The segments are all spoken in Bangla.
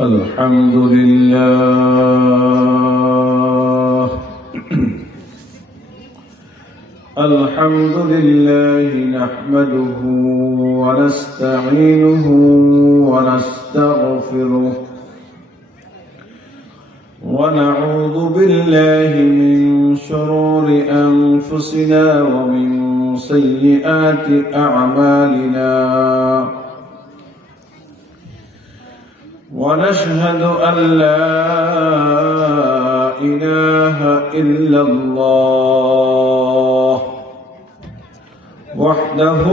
الحمد لله الحمد لله نحمده ونستعينه ونستغفره ونعوذ بالله من شرور أنفسنا ومن سيئات أعمالنا ونشهد أن لا إله إلا الله وحده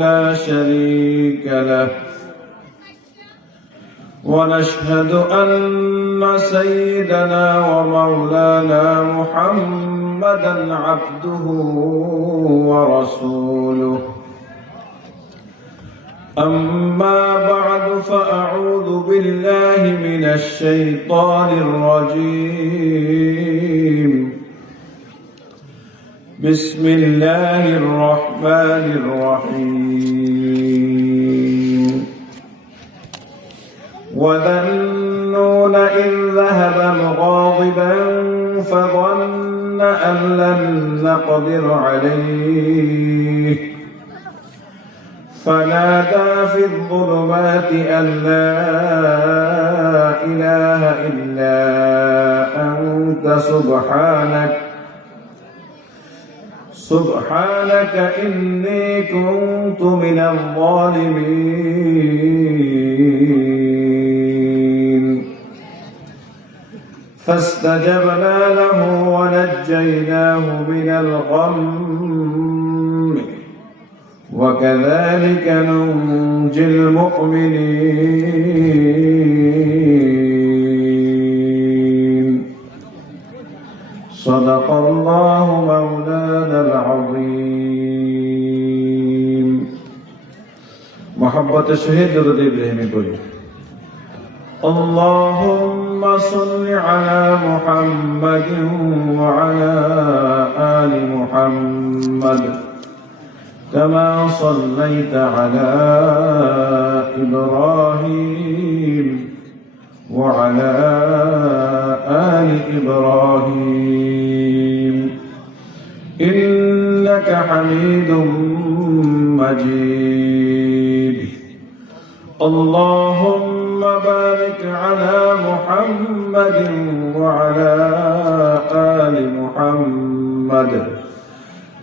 لا شريك له ونشهد أن سيدنا ومولانا محمدا عبده ورسوله أما بعد فأعوذ بالله من الشيطان الرجيم بسم الله الرحمن الرحيم وذا النون إذ ذهب مغاضبا فظن أن لن نقدر عليه فنادى في الظلمات أن لا إله إلا أنت سبحانك إني كنت من الظالمين فاستجبنا له ونجيناه من الغم وكذلك ننجي المؤمنين صدق الله مولانا العظيم محبة الشهيد درود إبراهيم قولي اللهم صل على محمد وعلى آل محمد كما صليت على إبراهيم وعلى آل إبراهيم إنك حميد مجيد اللهم بارك على محمد وعلى آل محمد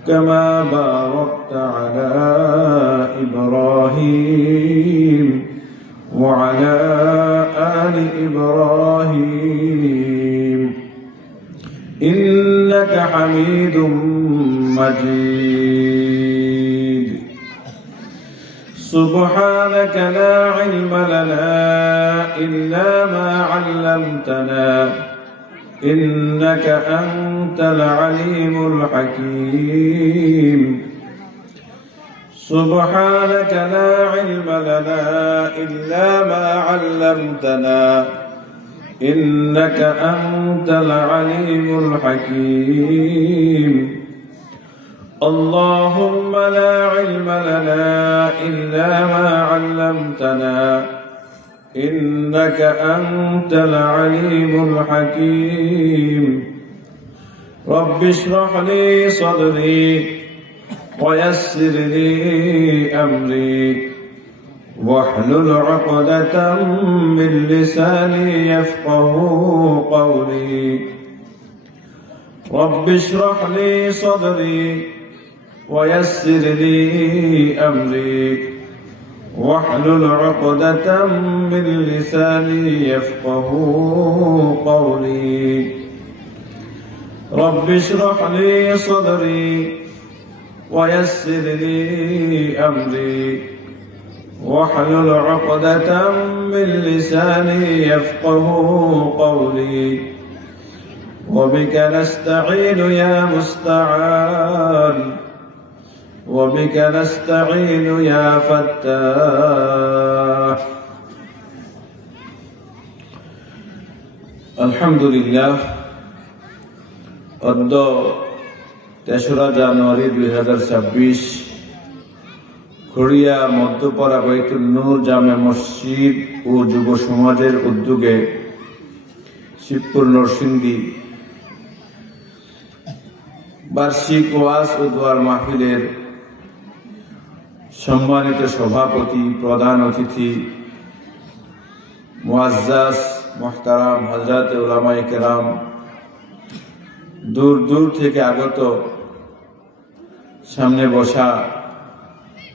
كما باركت على إبراهيم وعلى آل إبراهيم إنك حميد مجيد سبحانك لا علم لنا إلا ما علمتنا إنك أنت العليم الحكيم سبحانك لا علم لنا إلا ما علمتنا إنك أنت العليم الحكيم اللهم لا علم لنا إلا ما علمتنا إنك أنت العليم الحكيم رب اشرح لي صدري ويسر لي أمري واحلل عقدة من لساني يفقه قولي رب اشرح لي صدري ويسر لي أمري واحلل عقدة من لساني يفقه قولي رب اشرح لي صدري ويسر لي أمري واحلل عقدة من لساني يفقه قولي وبك نستعين يا مستعان وبك نستعين يا فتاح الحمد لله অদ্য ৩রা জানুয়ারি ২০২৬ খড়িয়া মধ্যপাড়া বাইতুল নূর জামে মসজিদ ও যুব সমাজের উদ্যোগে শিবপুর নরসিংদী বার্ষিক ওয়াজ ও দোয়ার মাহফিলের সম্মানিত সভাপতি, প্রধান অতিথি মুআজ্জাজ মুহতারাম হযরত উলামায়ে কেরাম, দূর দূর থেকে আগত সামনে বসা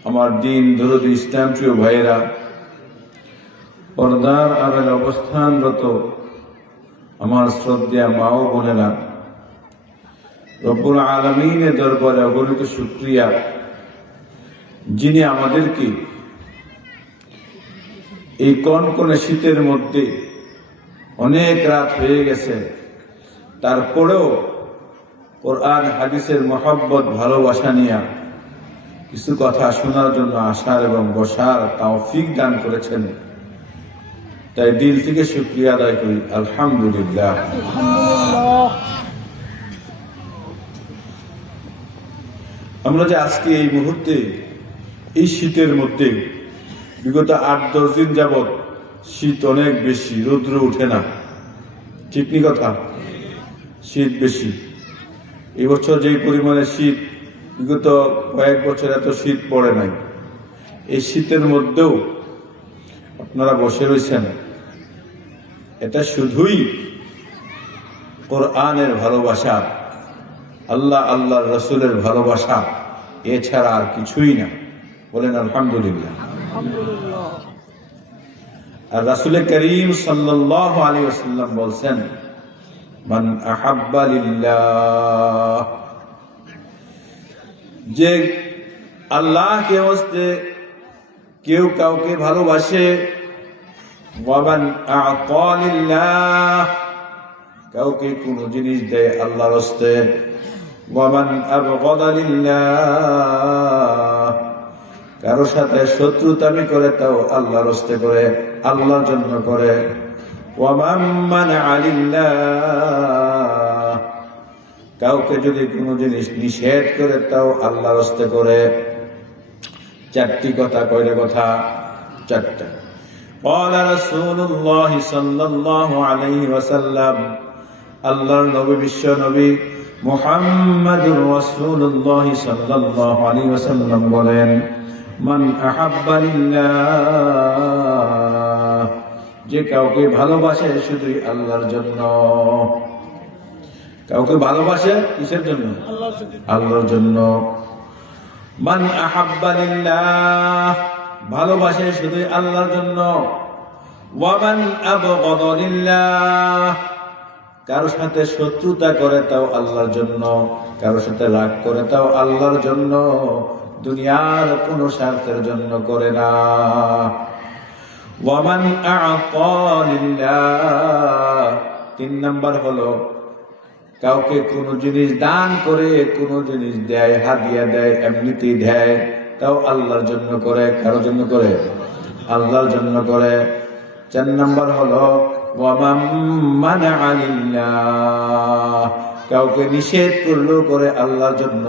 আমার দিন দরদি ইসলাম প্রিয় ভাইয়েরা, পর্দার আড়ালে অবস্থানরত আমার শ্রদ্ধেয় মা ও বোনেরা, রব্বুল আলামিনের দরবারে অগণিত শুকরিয়া, যিনি আমাদেরকে এই কনকনে শীতের মধ্যে অনেক রাত হয়ে গেছে, তারপরেও কোরআন হাদিসের মহব্বত ভালোবাসা নিয়ে কিছু কথা শোনার জন্য আসার এবং বসার তৌফিক দান করেছেন। তাই দিল থেকে শুকরিয়া আদায় করি, আলহামদুলিল্লাহ। আমরা যে আজকে এই মুহূর্তে এই শীতের মধ্যে বিগত 8-10 দিন যাবৎ শীত অনেক বেশি, রৌদ্র উঠে না, ঠিক নি কথা? শীত বেশি। এই বছর যেই পরিমাণে শীত, বিগত কয়েক বছর এত শীত পড়ে নাই। এই শীতের মধ্যেও আপনারা বসে রয়েছেন, এটা শুধুই কোরআনের ভালোবাসা, আল্লাহর রাসূলের ভালোবাসা, এছাড়া আর কিছুই না। বলেন আলহামদুলিল্লাহ। আর রাসূল করিম সাল্লাল্লাহু আলাইহি ওয়াসাল্লাম বলছেন, মান আহাব্বা লিল্লাহ, যে আল্লাহকে ওয়াস্তে কেউ কাউকে ভালোবাসে, ওয়া মান আ'তা লিল্লাহ, কাউকে কোনো জিনিস দেয় আল্লাহর ওয়াস্তে, ওয়া মান আবগাদা লিল্লাহ, কারো সাথে শত্রুতামি করে তাও আল্লাহর ওয়াস্তে করে, আল্লাহর জন্য করে, ওয়া মান মানা'a লিল্লাহ, কাউকে যদি কোনো জিনিস নিষেধ করে তাও আল্লাহর ওয়াস্তে করে। চারটি কথা, কয়টা কথা? চারটা। ক্বালা রাসূলুল্লাহ সাল্লাল্লাহু আলাইহি ওয়াসাল্লাম, আল্লাহর নবী, বিশ্ব নবী মুহাম্মাদুর রাসূলুল্লাহ সাল্লাল্লাহু আলাইহি ওয়াসাল্লাম বলেন, মান আহাব্বা লিল্লাহ, যে কাউকে ভালোবাসে শুধুই আল্লাহর জন্য। কাউকে ভালোবাসে কিসের জন্য? আল্লাহর জন্য। মান আহাব্বা লিল্লাহ, ভালোবাসে শুধুই আল্লাহর জন্য। ওয়া মান আবগাদা লিল্লাহ, কারোর সাথে শত্রুতা করে তাও আল্লাহর জন্য, কারোর সাথে রাগ করে তাও আল্লাহর জন্য, দুনিয়ার কোন স্বার্থের জন্য করে না। ওয়া মান আ'তা লিল্লাহ, 3 নাম্বার হলো কাউকে কোনো জিনিস দান করে, কোনো জিনিস দেয়, হাদিয়া দেয়, এমনিতেই দেয়, তাও আল্লাহর জন্য করে। কারোর জন্য করে? আল্লাহর জন্য করে। 4 নাম্বার হলো ওয়া মান মানা'a লিল্লাহ, কাউকে নিষেধ করলেও করে আল্লাহর জন্য,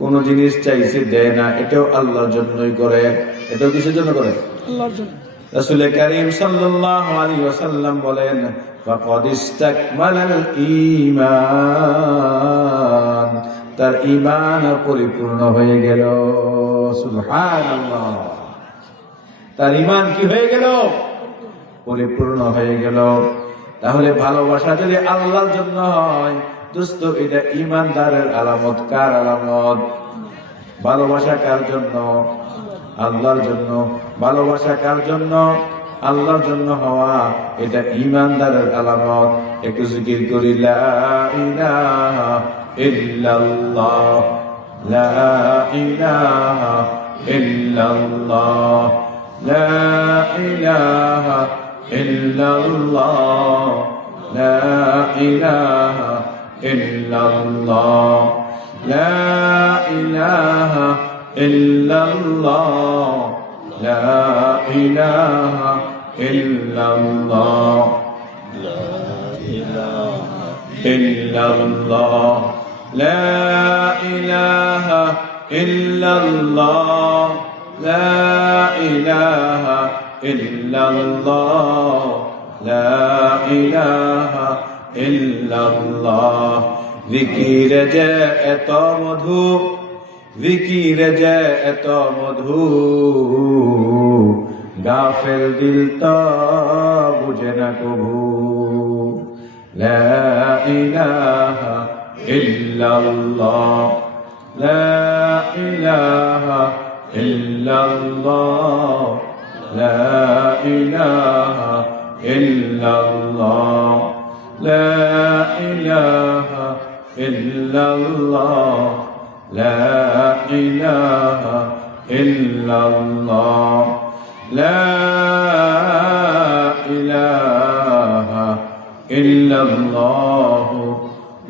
কোন জিনিস চাইছে দেয় না, এটাও আল্লাহর জন্যই করে। এটাও কিসের জন্য করে? আল্লাহর জন্য। রাসূল করিম সাল্লাল্লাহু আলাইহি ওয়াসাল্লাম বলেন, ফাকাদ ইসতাকমালাল ঈমান, তার ঈমান পরিপূর্ণ হয়ে গেল। সুবহানাল্লাহ, তার ঈমান কি হয়ে গেল? পরিপূর্ণ হয়ে গেল। তাহলে ভালোবাসা যদি আল্লাহর জন্য হয় দোস্ত, এটা ঈমানদারের আলামত। কার আলামত? ভালোবাসা কার জন্য? আল্লাহর জন্য। ভালোবাসা কার জন্য? আল্লাহর জন্য হওয়া, এটা ঈমানদারের আলামত। একটু জিকির করি, লা ইলাহা ইল্লাল্লাহ, লা ইলাহা ইল্লাল্লাহ, লা ইলাহা ইল্লাল্লাহ, লা ইলাহা ইল্লাল্লাহ, লা ইলাহা ইল্লাল্লাহ, লা ইলাহা ইল্লাল্লাহ, লা ইলাহা ইল্লাল্লাহ, লা ইলাহা ইল্লাল্লাহ, لا إله إلا الله لا إله إلا الله জিকির যে এত মধু জিকির যে এত মধু গাফেল দিল তো বুঝে না কভু লা ইলাহা ইল্লাল্লাহ লা ইলাহা ইল্লাল্লাহ লা ইলাহা ইল্লাল্লাহ লা ইলাহা ইল্লাল্লাহ লা ইলাহা ইল্লাল্লাহ লা ইলাহা ইল্লাল্লাহ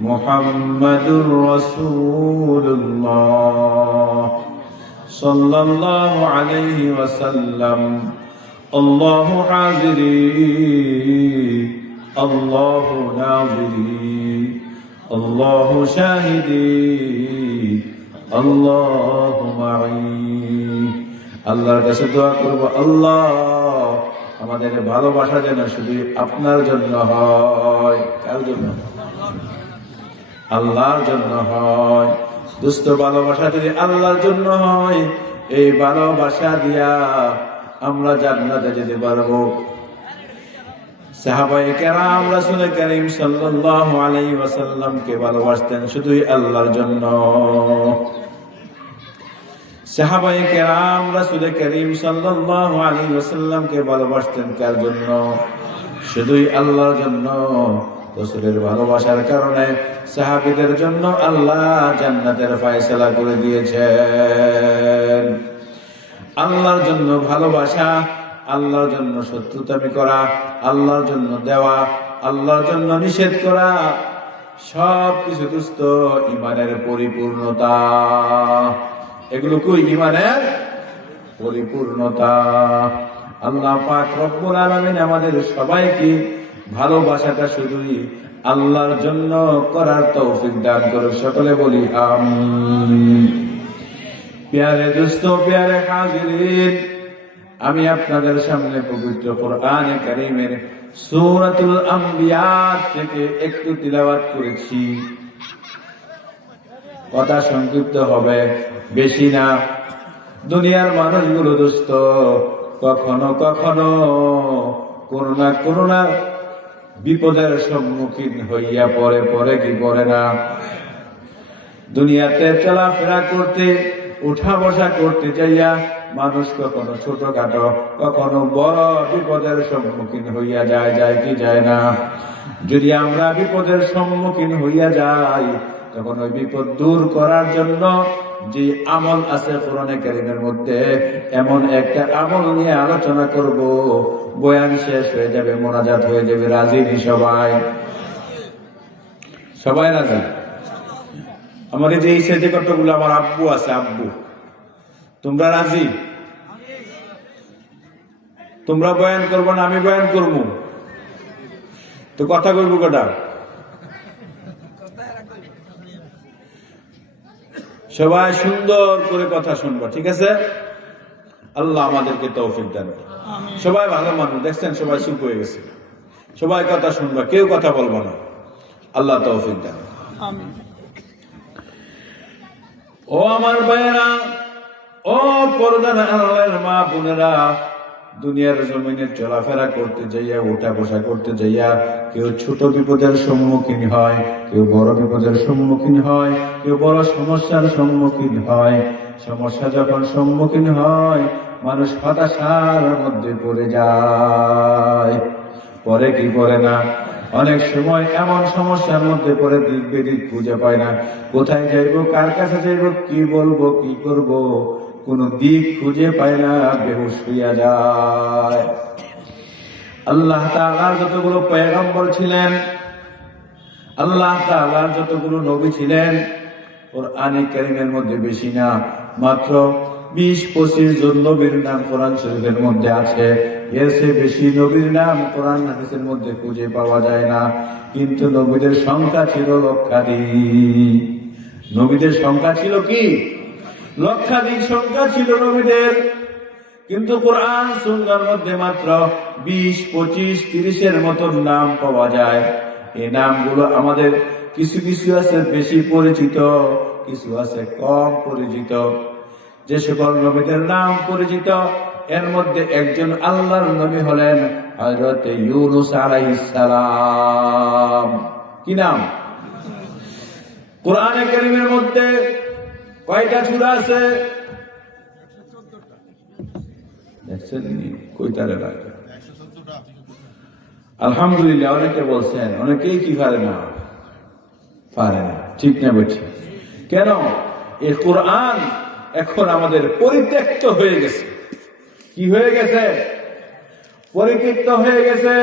মুহাম্মাদুর রাসূলুল্লাহ সাল্লাল্লাহু আলাইহি ওয়াসাল্লাম আল্লাহু হাজিরি আল্লাহু নাযিরি আল্লাহু শাহিদি আল্লাহু মাঈ আল্লাহর কাছে দোয়া করব আল্লাহ আমাদের ভালোবাসা যেন শুধু আপনার জন্য হয় কার জন্য আল্লাহর জন্য হয় দুস্থ ভালোবাসা যদি আল্লাহর জন্য হয় এই ভালোবাসা দিয়া আমরা জান্নাতে যেতে পারবো সাহাবায়ে কেরাম রাসূল করিম সাল্লাল্লাহু আলাইহি ওয়াসাল্লামকে ভালোবাসতেন শুধুই আল্লাহর জন্য সাহাবায়ে কেরাম রাসূল করিম সাল্লাল্লাহু আলাইহি ওয়াসাল্লামকে ভালোবাসতেন কার জন্য শুধুই আল্লাহর জন্য রাসূলের ভালোবাসার কারণে সাহাবীদের জন্য আল্লাহ জান্নাতের ফয়সালা করে দিয়েছেন আল্লাহর জন্য ভালোবাসা আল্লাহর জন্য শত্রুতামি করা আল্লাহর জন্য দেওয়া আল্লাহর জন্য নিষেধ করা সব কিছু দুস্থ ঈমানের পরিপূর্ণতা এগুলো কি ঈমানের পরিপূর্ণতা আল্লাহ পাক রব্বুল আলামিন আমাদের সবাইকে ভালোবাসাটা শুধুই আল্লাহর জন্য করার তৌফিক দান করুন সকলে বলি আমিন প্যারে দোস্ত প্যারে হাজিরিন আমি আপনাদের সামনে পবিত্র কোরআনে কারীমের সূরাতুল আম্বিয়া থেকে একটু তিলাওয়াত করেছি কথা সংক্ষিপ্ত হবে বেশি না দুনিয়ার মানুষগুলো দোস্ত কখনো কখনো করোনা বিপদের সম্মুখীন হইয়া পরে কি পড়ে না দুনিয়াতে চলাফেরা করতে উঠা বসা করতে যাইয়া মানুষ কখনো ছোটখাটো কখনো বড় বিপদের সম্মুখীন হইয়া যায় কি যায় না যদি আমরা বিপদের সম্মুখীন হইয়া যাই তখন ওই বিপদ দূর করার জন্য যে আমল আছে কোরআনে কারীমের মধ্যে এমন একটা আমল নিয়ে আলোচনা করব বয়ান শেষ হয়ে যাবে মোনাজাত হয়ে যাবে রাজি নি সবাই রাজি আমার এই যে এই সেজে কতগুলো আমার আব্বু আছে আব্বু তোমরা রাজি তোমরা বয়ান করবো না আমি বয়ান করবো তো কথা কইব কটা সবাই সুন্দর করে কথা শুনবা ঠিক আছে আল্লাহ আমাদেরকে তৌফিক দান সবাই ভালো মানুষ দেখছেন সবাই চুপ হয়ে গেছে সবাই কথা শুনবা কেউ কথা বলবো না আল্লাহ তৌফিক দান আমিন ও আমার ভাইয়েরা ও পর্দার আড়ালের মা বোনেরা দুনিয়ার জমিনে চলাফেরা করতে যাইয়া উঠা বসা করতে যাইয়া কেউ ছোট বিপদের সম্মুখীন হয় কেউ বড় বিপদের সম্মুখীন হয় কেউ বড় সমস্যার সম্মুখীন হয় সমস্যা যখন সম্মুখীন হয় মানুষ হতাশার মধ্যে পড়ে যায় পরে কি পড়ে না অনেক সময় এমন সমস্যার মধ্যে পড়ে দিক বেদিক খুঁজে পায় না কোথায় যাইব কার কাছে যাইব কি বলবো কি করব কোন দিক খুঁজে পায় না বেহুশ হইয়া যায় আল্লাহ তাআলার যতগুলো পয়গম্বর ছিলেন আল্লাহ তাআলার যতগুলো নবী ছিলেন কোরআনে কারীমের মধ্যে বেশি না মাত্র 20-25 জন নবীর নাম কোরআন শরীফের মধ্যে আছে এর চেয়ে বেশি নবীর নাম কোরআন হাদিসের মধ্যে খুঁজে পাওয়া যায় না কিন্তু নবীদের সংখ্যা ছিল লক্ষাধিক নবীদের সংখ্যা ছিল কি লক্ষাধিক সংখ্যা ছিল নবীদের কিন্তু কোরআন সুন্নাহর মধ্যে মাত্র 20, 25, 30-এর মতো নাম পাওয়া যায়। এই নামগুলো আমাদের কিছু কিছু আছে বেশি পরিচিত, কিছু আছে কম পরিচিত। যে সকল নবীদের নাম পরিচিত, এর মধ্যে একজন আল্লাহর নবী হলেন হযরত ইউনূস আলাইহিস সালাম। কি নাম? কোরআনে কারীমের মধ্যে কয়টা সূরা আছে? দেখছেন কয়টারে লাগে? আলহামদুলিল্লাহ, অনেকে বলছেন, অনেকেই কি পারে না, ঠিক না বেঠি? কেন? এই কোরআন এখন আমাদের পরিত্যক্ত হয়ে গেছে। কি হয়ে গেছে? পরিত্যক্ত হয়ে গেছে।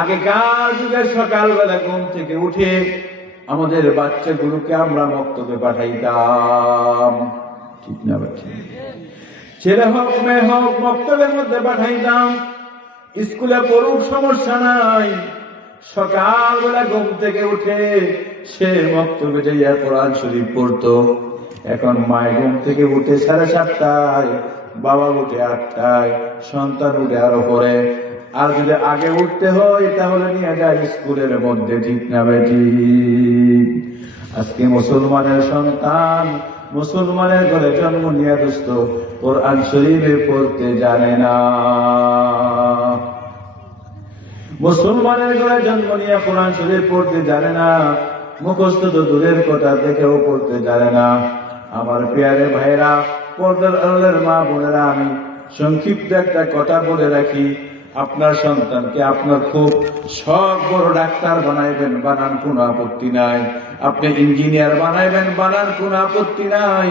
আগেকার যুগে সকালবেলা ঘুম থেকে উঠে আমাদের বাচ্চাগুলোকে আমরা মক্তবে পাঠাইতাম, ঠিক না বেঠি? ছেলে হোক মেয়ে হোক মক্তবের মধ্যে পাঠাইতাম। স্কুলে পড়ুক, সমস্যা নাই। সকালবেলা ঘুম থেকে উঠে সে মক্তবে যাইয়া কোরআন শরীফ পড়তো। এখন মায়ের ঘুম থেকে উঠে 7:30টায়, বাবা উঠে 8টায়, সন্তান উঠে আরো পরে। আর যদি আগে উঠতে হয় তাহলে নিয়ে যায় স্কুলের মধ্যে, ঠিক না বেটি? আজকে মুসলমানের সন্তান মুসলমানের ঘরে জন্ম নিয়ে দোস্ত কোরআন শরীফে পড়তে জানে না। মুসলমানের ঘরে জন্ম নিয়ে কোরআন শরীফ পড়তে জানে না, মুখস্থ তো দূরের কথা, দেখেও পড়তে জানে না। আমার প্রিয়ারে ভাইরা, পর্দার আড়ালের মা বোনেরা, আমি সংক্ষিপ্ত একটা কথা বলে রাখি। আপনার সন্তানকে আপনার খুব শখ বড় ডাক্তার বানাইবেন, বানান কোনো আপত্তি নাই। আপনি ইঞ্জিনিয়ার বানাইবেন, বানান কোনো আপত্তি নাই।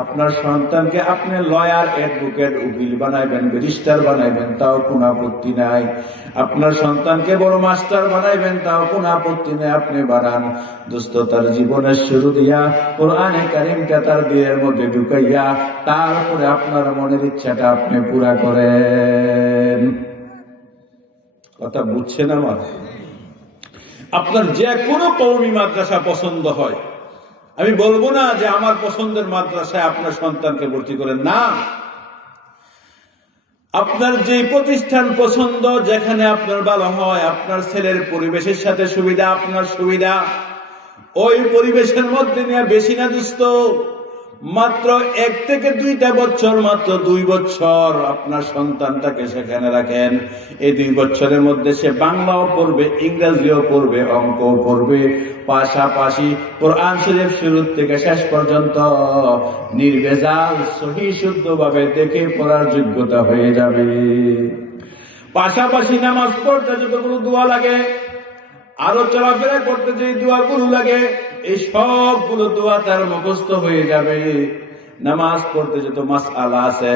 আপনার সন্তানকে আপনি লয়ার, অ্যাডভোকেট, উকিল বানাইবেন, ব্যারিস্টার বানাইবেন, তাও কোনো আপত্তি নাই। আপনার সন্তানকে বড় মাস্টার বানাইবেন, তাও কোনো আপত্তি নাই, আপনি বানান। দোস্ত, তার জীবনের শুরু দিয়া কোরআনে কারীমটা তার দিলের মধ্যে ঢুকাইয়া তারপরে আপনার মনের ইচ্ছাটা আপনি পুরা করেন। কথা বুঝছেন আমার? আপনার যে কোনো কওমি মাদ্রাসা পছন্দ হয়, আমি বলবো না যে আমার পছন্দের মাদ্রাসায় আপনার সন্তানকে ভর্তি করেন না। আপনার যে প্রতিষ্ঠান পছন্দ, যেখানে আপনার ভালো হয়, আপনার ছেলের পরিবেশের সাথে সুবিধা, আপনার সুবিধা, ওই পরিবেশের মধ্যে নিয়ে বেশি না দোস্ত, মাত্র 1 থেকে 2টা বছর, মাত্র 2 বছর আপনার সন্তানটাকে সেখানে রাখেন। এই 2 বছরের মধ্যে সে বাংলাও পড়বে, ইংরেজিও পড়বে, অঙ্কও পড়বে, পাশাপাশি কোরআন শরীফ শুরু থেকে শেষ পর্যন্ত নির্ভেজাল সহি শুদ্ধভাবে দেখে পড়ার যোগ্যতা হয়ে যাবে। পাশাপাশি নামাজ পড়তে যতগুলো দোয়া লাগে, আরো চলাফেরা করতে যে দোয়াগুলো লাগে, এই সবগুলো দোয়া তার মুখস্থ হয়ে যাবে। নামাজ পড়তে যত মাসআলা আছে,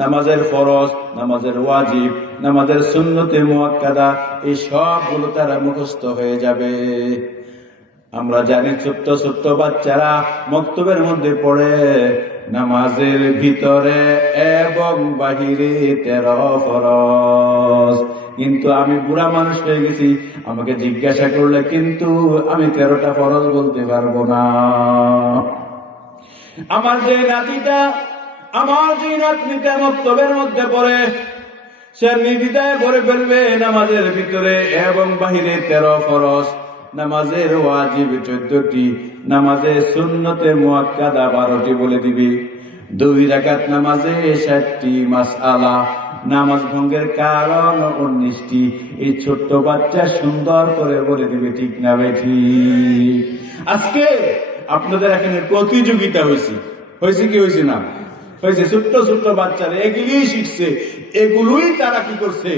নামাজের ফরজ, নামাজের ওয়াজিব, নামাজের সুন্নতে মুআক্কাদা, এই সবগুলো তার মুখস্থ হয়ে যাবে। আমরা জানি ছোট্ট ছোট্ট বাচ্চারা মক্তবের মধ্যে পড়ে নামাজের ভিতরে এবং বাহিরে 13 ফরজ। কিন্তু আমি বুড়া মানুষ হয়ে গেছি, আমাকে জিজ্ঞাসা করলে কিন্তু আমি 13টা ফরজ বলতে পারবো না। আমার যে নাতনিটা মক্তবের মধ্যে পড়ে, সে নির্দ্বিধায় ভরে ফেলবে নামাজের ভিতরে এবং বাহিরে 13 ফরজ, নামাজের ওয়াজিব 14টি, নামাজের সুন্নতে মুআক্কাদা 12টি বলে দিবি। 2 রাকাত নামাজে 60টি মাসআলা, নামাজ ভঙ্গের কারণ 19টি। এই ছোট্ট বাচ্চা সুন্দর করে বলে দিবে, ঠিক না বেঠি? আজকে আপনাদের এখানে প্রতিযোগিতা হয়েছে কি হয়েছে না? হয়েছে। ছোট্ট ছোট্ট বাচ্চারা এগুলোই শিখছে, এগুলোই তারা কি করছে,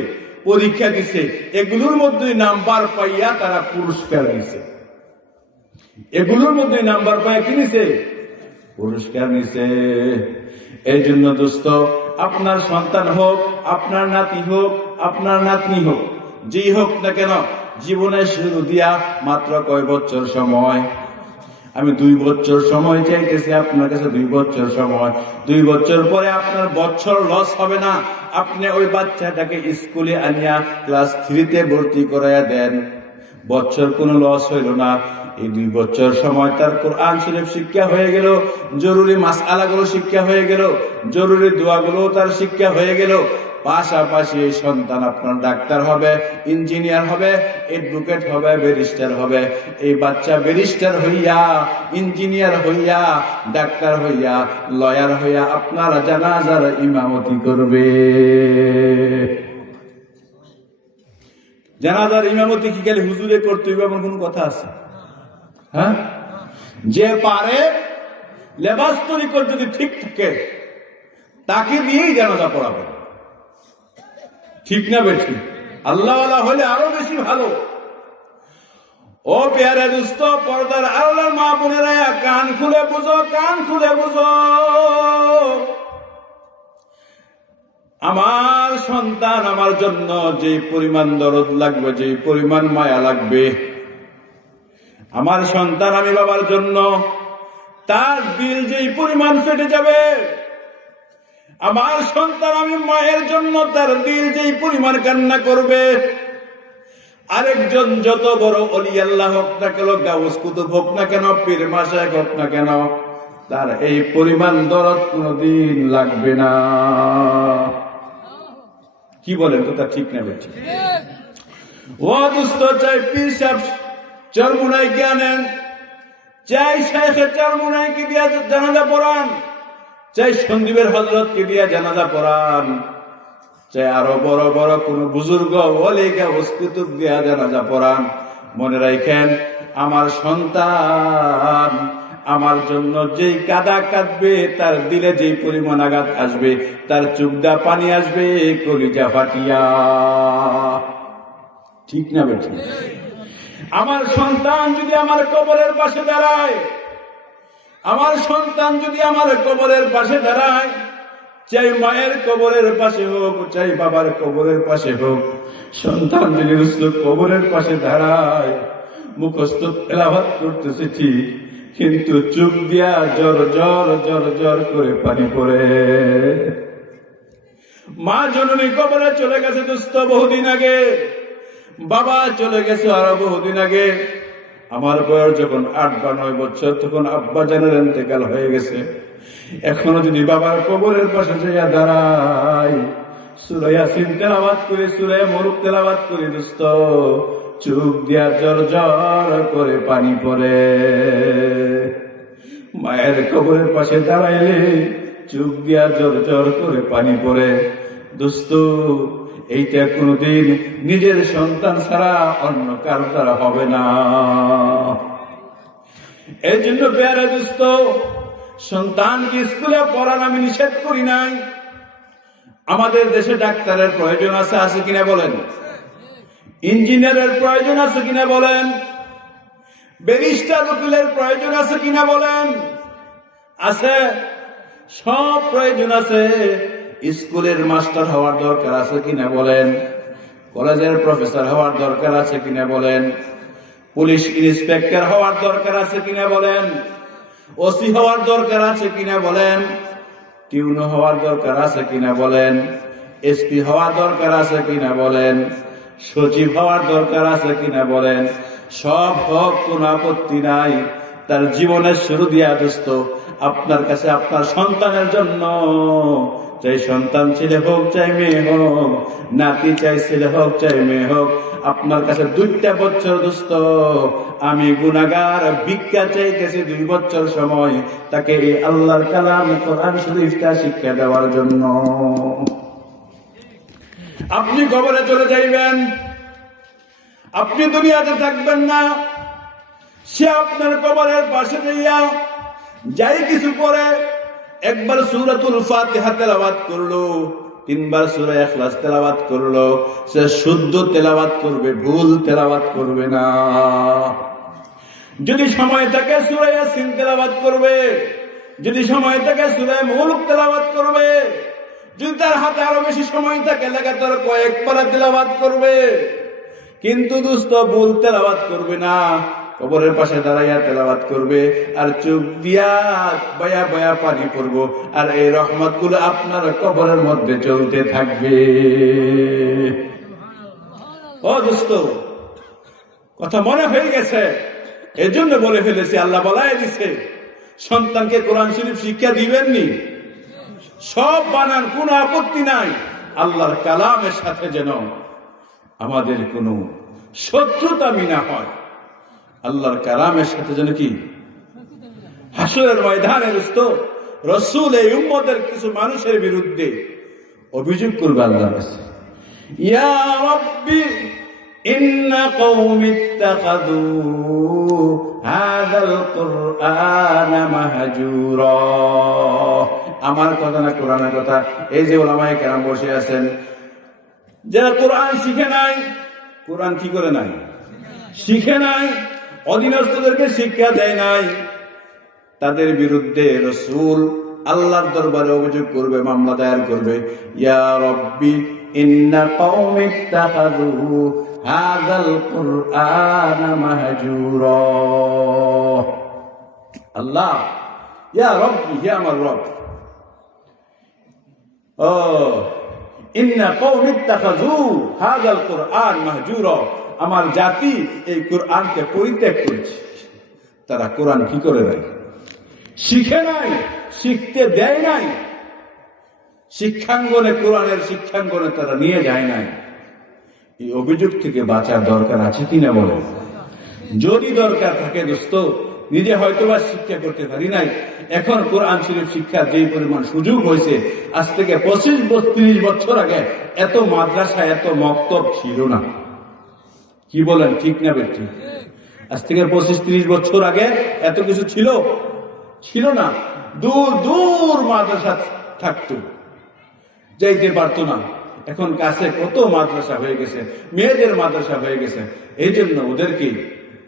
পরীক্ষা দিছে, এগুলোর মধ্যে নাম্বার পাইয়া তারা পুরস্কার দিছে। এগুলোর মধ্যে নাম্বার পাইয়া কি নিছে? পুরস্কার নিছে। এই জন্য দোস্ত, আপনার সন্তান হোক, আপনার নাতি হোক, আপনার নাতনি হোক, যেই হোক না কেন, জীবনের শুরু দিয়া মাত্র কয় বছর সময়? আমি 2 বছর সময় চাইতেছি আপনার কাছে, 2 বছর সময়। 2 বছর পরে আপনার বছর লস হবে না। আপনি ওই বাচ্চাটাকে স্কুলে আনিয়া ক্লাস 3-তে ভর্তি করাইয়া দেন। বছর কোনো লস হইল না। এই 2 বছর সময় তার কোরআন শরীফ শিক্ষা হয়ে গেল, জরুরি মাসআলাগুলো শিক্ষা হয়ে গেল, জরুরি দোয়াগুলো তার শিক্ষা হয়ে গেল। পাশাপাশি এই সন্তান আপনার ডাক্তার হবে, ইঞ্জিনিয়ার হবে, এডভোকেট হবে, ব্যারিস্টার হবে। এই বাচ্চা ব্যারিস্টার হইয়া, ইঞ্জিনিয়ার হইয়া, ডাক্তার হইয়া, লয়ার হইয়া আপনার জানাজার ইমামতি করবে। জানাজার ইমামতি কি খালি হুজুরে করতে হবে এমন কোন কথা আছে? হ্যাঁ, যে পারে লেবাস তরিকত যদি ঠিক থাকে তাকে দিয়েই জানাজা পড়াবে। ঠিক না বেঠি? আল্লাহওয়ালা হলে আরো বেশি ভালো। ও পেয়ারে দোস্ত, পর্দার আল্লাহর মা বোনেরা, কান খুলে বুঝো, কান খুলে বুঝো। আমার সন্তান আমার জন্য যে পরিমাণ দরদ লাগবে, যে পরিমাণ মায়া লাগবে, আমার সন্তান আমি বাবার জন্য তার দিল যেই পরিমাণ ফেটে যাবে, আমার সন্তান আমি মায়ের জন্য তার দিল যেই পরিমাণ কান্না করবে, আরেকজন যত বড় ওলি আল্লাহ হোক না কেন, গাউস কুতুব হোক না কেন, পীর মাশায়েখ হোক না কেন, তার এই পরিমাণ দরদ কোনদিন লাগবে না। কি বলেন তো? তা ঠিক না বেঠিক? ও দোস্ত, চাই পীর সাহেব চরমুনাই কে আনেন, চাই শেখে চরমুনাই কে দিয়া জানাজা পড়ান, চাই সন্দীপের হযরত কে দিয়া জানাজা পড়ান, চাই আরো বড় বড় কোন বুজুর্গ ওলি গাউস কুতুব দিয়া জানাজা পড়ান, মনে রাখেন আমার সন্তান আমার জন্য যেই কাদা কাঁদবে, তার দিলে যেই পরিমাণ আঘাত আসবে, তার চোখদা পানি আসবে কলিজা ফাটিয়া। ঠিক না বেঠিক? আমার সন্তান যদি আমার কবরের পাশে দাঁড়ায়, আমার সন্তান যদি আমার কবরের পাশে দাঁড়ায়, চাই মায়ের কবরের পাশে হোক, চাই বাবার কবরের পাশে হোক, সন্তান যদি কবরের পাশে দাঁড়ায়, মুখস্থ তেলাওয়াত করতেছে ঠিক, কিন্তু চোখ দিয়া জর জর জর জর করে পানি পড়ে। মা জননী কবরে চলে গেছে দোস্ত বহুদিন আগে, বাবা চলে গেছে আরো বহুদিন আগে। আমার বয়স যখন 8 বা 9 বছর, তখন আব্বা জানের ইন্তেকাল হয়ে গেছে। এখনো যদি বাবার কবরের পাশে যাইয়া দাঁড়াই, সূরা ইয়াসিন তেলাওয়াত করে, সূরা মুলক তেলাওয়াত করে দোস্ত, চোখ দিয়া জর জর করে পানি পড়ে। মায়ের কবরের পাশে দাঁড়াইলে চোখ দিয়া জর জর করে পানি পড়ে। দোস্ত, এইটা কোনদিন নিজের সন্তান ছাড়া অন্য কারো দ্বারা হবে না। এই জন্য পেয়ারে দোস্ত, সন্তানকে স্কুলে পড়ান আমি নিষেধ করি নাই। আমাদের দেশে ডাক্তারের প্রয়োজন আছে, আছে কিনা বলেন? ইঞ্জিনিয়ারের প্রয়োজন আছে কিনা বলেন? ব্যারিস্টার উকিলের প্রয়োজন আছে কিনা বলেন? আছে, সব প্রয়োজন আছে। স্কুলের মাস্টার হওয়ার দরকার আছে কিনা বলেন? কলেজের প্রফেসর হওয়ার দরকার আছে কিনা বলেন? পুলিশ ইন্সপেক্টর হওয়ার দরকার আছে কিনা বলেন? ওসি হওয়ার দরকার আছে কিনা বলেন? টিউনো হওয়ার দরকার আছে কিনা বলেন? এসপি হওয়ার দরকার আছে কিনা বলেন? সচিব হওয়ার দরকার আছে কিনা বলেন? সব হোক, কোন আপত্তি নাই। তার জীবনের শুরু দিয়া দোস্ত আপনার কাছে আপনার সন্তানের জন্য, চাই সন্তান ছেলে হোক চাই মেয়ে হোক, নাতি চাই ছেলে হোক চাই মেয়ে হোক, আপনার কাছে 2টা বছর দোস্ত আমি গুনাহগার ভিক্ষা চাইতেছি 2 বছর সময়, তাকে এই আল্লাহর কালাম কোরআন শরীফটা শিক্ষা দেওয়ার জন্য। আপনি কবরে চলে যাইবেন, আপনি দুনিয়াতে থাকবেন না, সে আপনার কবরের পাশে যাইয়া যাই কিছু করে, একবার সূরাতুল ফাতিহা তেলাওয়াত করলো, 3 বার সূরা ইখলাস তেলাওয়াত করলো, সে শুদ্ধ তেলাওয়াত করবে, ভুল তেলাওয়াত করবে না। যদি সময় থাকে সূরা ইয়াসিন তেলাওয়াত করবে, যদি সময় থাকে সূরা মুলক তেলাওয়াত করবে, যদি তার হাতে আরো বেশি সময় থাকে লাগাতার কয়েক পারা তেলাওয়াত করবে, কিন্তু দোস্ত ভুল তেলাওয়াত করবে না। কবরের পাশে দাঁড়াইয়া তেলাওয়াত করবে, আর চোখ দিয়া বয়া বয়া পানি পড়ব, আর এই রহমতগুলো আপনার কবরের মধ্যে চলতে থাকবে। ও দোস্ত, কথা মনে হয়ে গেছে, এই জন্য বলে ফেলেছি। আল্লাহ বলাই দিছে সন্তানকে কোরআন শরীফ শিক্ষা দিবেননি, সব বানান, কোনো আপত্তি নাই। আল্লাহর কালামের সাথে যেন আমাদের কোনো শত্রুতা মিনা হয়, আল্লাহর কালামের সাথে যেন কি হাসরের ময়দানে রাসূল এই উম্মতের কিছু মানুষের বিরুদ্ধে অভিযোগ করবে আল্লাহর কাছে, ইয়া রাব্বি ইন্না কওমি ইত্তাখাযু হাযাল কুরআনা মাহজুরা। আমার কথা না কোরআনের কথা। এই যে উলামায়ে কেরাম বসে আছেন, যারা কোরআন শিখে নাই, কোরআন কি করে নাই, শিখে নাই, অধীনস্থদেরকে শিক্ষা দেয় নাই, তাদের বিরুদ্ধে রাসূল আল্লাহর দরবারে অভিযোগ করবে, মামলা দায়ের করবে, ইয়া রাব্বি ইন্না কওমি ইত্তাখাযু হাযাল কুরআনা মাহজুরা। আল্লাহ, ইয়া রাব্বি, হে আমার রব, ও ইন্না কওমি ইত্তাখাযু হাযাল কুরআন মাহজুরা, আমার জাতি এই কোরআনকে পরিত্যাগ করেছে। তারা কোরআন কি করে নাই, শিখে নাই, শিখতে দেয় নাই, শিক্ষাঙ্গনে, কোরআনের শিক্ষাঙ্গনে তারা নিয়ে যায় নাই। এই অভিযোগ থেকে বাঁচার দরকার আছে কিনা বলে? যদি দরকার থাকে দোস্ত, নিজে হয়তোবা শিক্ষা করতে পারি নাই, এখন কোরআন শরীফ শিক্ষার যে পরিমাণ সুযোগ হয়েছে, আজ থেকে 25-30 বছর আগে এত মাদ্রাসা, এত মক্তব ছিল না। কি বলেন, ঠিক না বেঠি? আজ থেকে 25-30 বছর আগে এত কিছু ছিল না। দূর দূর মাদ্রাসা থাকতো, যাইতে পারতো না। এখন কাছে কত মাদ্রাসা হয়ে গেছে, মেয়েদের মাদ্রাসা হয়ে গেছে। এই জন্য ওদেরকে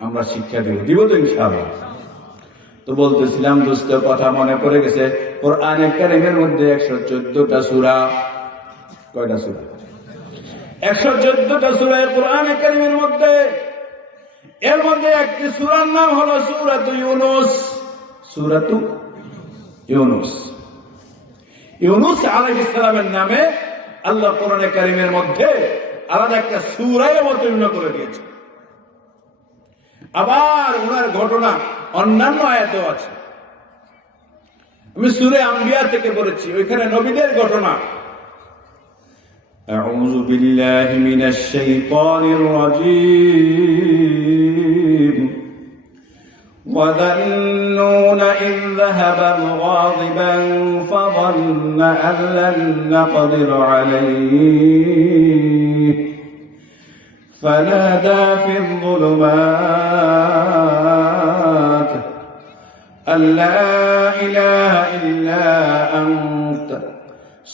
আমরা শিক্ষা দিব তো ইনশাআল্লাহ। তো বলতেছিলাম দোস্ত, কথা মনে পড়ে গেছে, কোরআনে কারীমের মধ্যে 114টা সূরা। কয়টা সূরা? 114টা সূরা কোরআনে কারীমের মধ্যে। এর মধ্যে একটি সূরার নাম হলো সূরাতুল ইউনূস। সূরাতুল ইউনূস, ইউনূস আলাইহিস সালামের নামে আল্লাহ কোরআনে কারীমের মধ্যে আলাদা একটা সূরাই অবতীর্ণ করে দিয়েছে। আবার ওনার ঘটনা অন্যান্য আয়াতেও আছে। আমি সূরা আম্বিয়া থেকে বলেছি, ওইখানে নবীদের ঘটনা। আউযু বিল্লাহি মিনাশ শাইতানির রাজীম। وَذَنُّونَ إِذْ ذَهَبَ مُغَاضِبًا فَظَنَّ أَن لَّن نَّقْدِرَ عَلَيْهِ فَنَادَىٰ فِي الظُّلُمَاتِ أَن لَّا إِلَٰهَ إِلَّا أَنتَ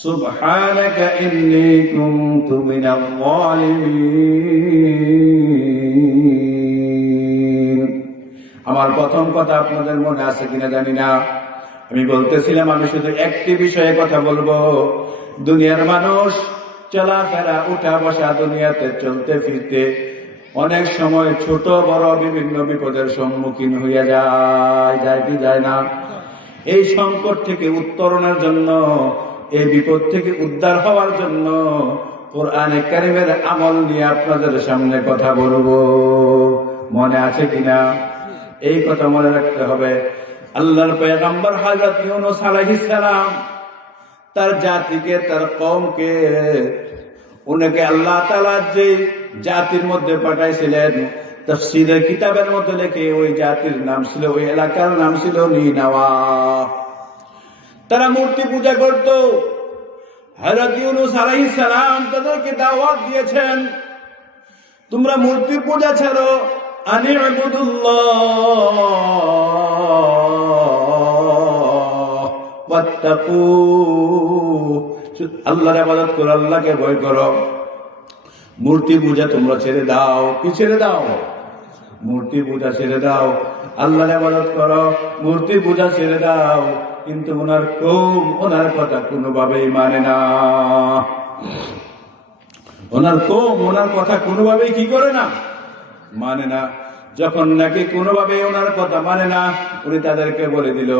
سُبْحَانَكَ إِنِّي كُنتُ مِنَ الظَّالِمِينَ। আমার প্রথম কথা আপনাদের মনে আছে কিনা জানি না, আমি বলতেছিলাম আমি শুধু একটি বিষয়ে কথা বলবো। দুনিয়ার মানুষ চলাফেরা, উঠা বসা, দুনিয়াতে চলতে ফিরতে অনেক সময় ছোট বড় বিভিন্ন বিপদের সম্মুখীন হইয়া যায় কি যায় না? এই সংকট থেকে উত্তরণের জন্য, এই বিপদ থেকে উদ্ধার হওয়ার জন্য কোরআনে কারীমের আমল নিয়ে আপনাদের সামনে কথা বলবো। মনে আছে কিনা? এই কথা মনে রাখতে হবে। আল্লাহর পয়গম্বর হযরত ইউনূস আলাইহিস সালাম তার জাতিকে, তার কওমকে, উনাকে আল্লাহ তাআলা যে জাতির মধ্যে পাঠাইছিলেন, তাফসীরের কিতাবের মধ্যে লেখে ওই জাতির নাম ছিল, ওই এলাকার নাম ছিল নিনাওয়া। তারা মূর্তি পূজা করত। হযরত ইউনূস আলাইহিস সালাম তাদেরকে দাওয়াত দিয়েছেন, তোমরা মূর্তি পূজা ছাড়ো, আল্লাহর ইবাদত করো, আল্লাহকে ভয় করো, মূর্তি পূজা তোমরা ছেড়ে দাও। কি ছেড়ে দাও? মূর্তি পূজা ছেড়ে দাও, আল্লাহর ইবাদত করো, মূর্তি পূজা ছেড়ে দাও। কিন্তু ওনার কওম ওনার কথা কোনোভাবেই মানে না। ওনার কওম ওনার কথা কোনোভাবেই কি করে না, মানে না। যখন নাকি কোনোভাবে ওনার কথা মানে না, উনি তাদেরকে বলে দিল,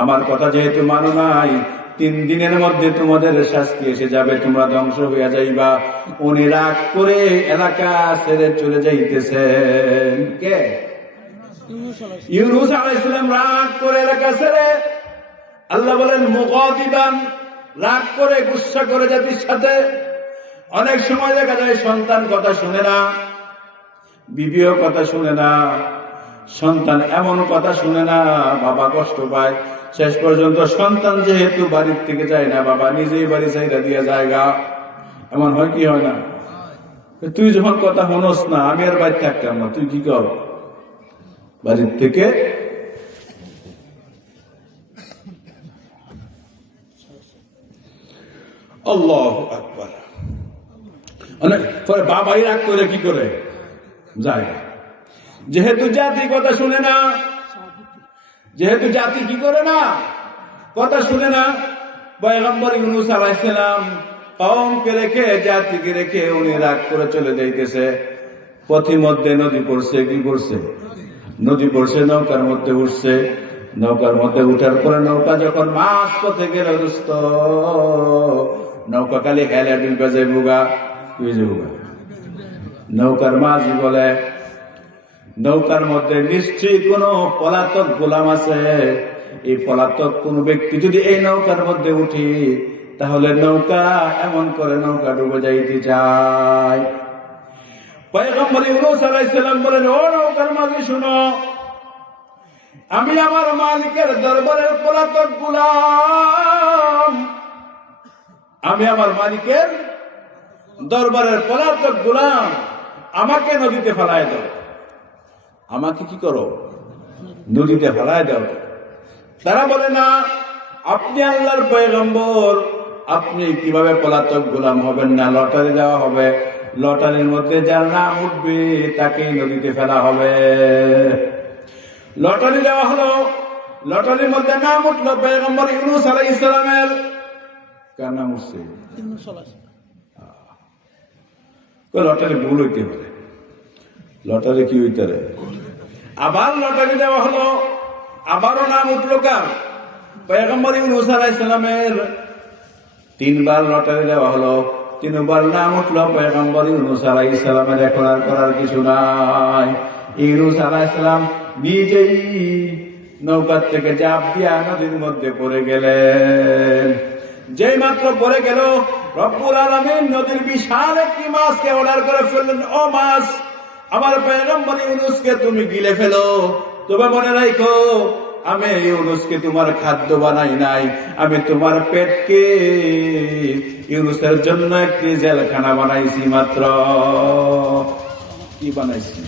আমার কথা যেহেতু মানো নাই, 3 দিনের মধ্যে তোমাদের শাস্তি এসে যাবে, তোমরা ধ্বংস হইয়া যাইবা। উনি রাগ করে এলাকা ছেড়ে চলে যাইতেছেন। কে? ইউনূস আলাইহিস সালাম রাগ করে এলাকা ছেড়ে, আল্লাহ বলেন মুগাদিবান, রাগ করে গুসা করে জাতির সাথে। অনেক সময় দেখা যায় সন্তান কথা শুনে না, বিবিও কথা শুনে না, সন্তান এমন কথা শুনে না, বাবা কষ্ট পায়। শেষ পর্যন্ত সন্তান যেহেতু বাড়ির থেকে যায় না, বাবা নিজেই বাড়ি চাইরা দিয়ে জায়গা। এমন হয় কি হয় না? তুই যখন কথা হনস না, আমি আর বাড়ি থাকতাম না, তুই কি কর বাড়ির থেকে। আল্লাহু আকবার। অনেক পরে বাবাই রাগ করে কি করে যায়, যেহেতু জাতি কথা শুনে না, যেহেতু জাতি কি করে না, কথা শুনে না। পয়গম্বর ইউনূস আলাইহিস সালাম কওমকে রেখে, জাতিকে রেখে উনি রাগ করে চলে যাইতেছে। পথিমধ্যে নদী পড়ছে, কি পড়ছে? নদী পড়ছে, নৌকার মধ্যে উঠছে। নৌকার মধ্যে উঠার পরে নৌকা যখন মাছ পথে গেল, দোস্ত নৌকা খালি হেলে ডুবে যায়, বুগা তুই যে বুগা। নৌকার মাঝি বলে, নৌকার মধ্যে নিশ্চয়ই কোন পলাতক গোলাম আছে। এই পলাতক কোন ব্যক্তি যদি এই নৌকার মধ্যে উঠি, তাহলে নৌকা এমন করে নৌকা ডুবে যাইতে চায়। পয়গম্বর ইউনূস আলাইহিস সালাম বলেন, ও নৌকার মাঝি শুনো, আমি আমার মালিকের দরবারের পলাতক গোলাম, আমি আমার মালিকের দরবারের পলাতক গোলাম, আমাকে নদীতে ফেলায় দাও। আমাকে কি করো? নদীতে ফেলায় দাও। তারা বলে, না, আপনি আল্লাহর পয়গম্বর, আপনি কিভাবে পলাতক গোলাম হবেন না? লটারি দেওয়া হবে, লটারির মধ্যে যার নাম উঠবে তাকেই নদীতে ফেলা হবে। লটারি দেওয়া হলো, লটারির মধ্যে নাম উঠলো পয়গম্বর ইউনূস আলাইহিস সালামের। কার নাম উঠছে? লটারি ভুল হইতে পারে, লটারি কি হইতে পারে? আবার লটারি দেওয়া হলো, আবারও নাম উঠলো কার? পয়গম্বর ইউনূস আলাইহিস সালামের। 3 বার লটারি দেওয়া হলো, 3 বার নাম উঠলো পয়গম্বর ইউনূস আলাইহিস সালামের। এখন আর করার কিছু নাই। ইউনূস আলাইহিস সালাম নিজেই নৌকার থেকে ঝাঁপ দিয়া নদীর মধ্যে পড়ে গেলেন। যেই মাত্র পড়ে গেল, রব্বুল আলামিন নদীর বিশাল একটি মাছকে অর্ডার করে ফেললেন, ও মাছ, আমার পয়গম্বর ইউনূসকে তুমি গিলে ফেলো। তবে মনে রাখো, আমি ইউনূসকে তোমার খাদ্য বানাই নাই, আমি তোমার পেটকে ইউনূসের জন্য একটি জেলখানা বানাইছি মাত্র। কি বানাইছি?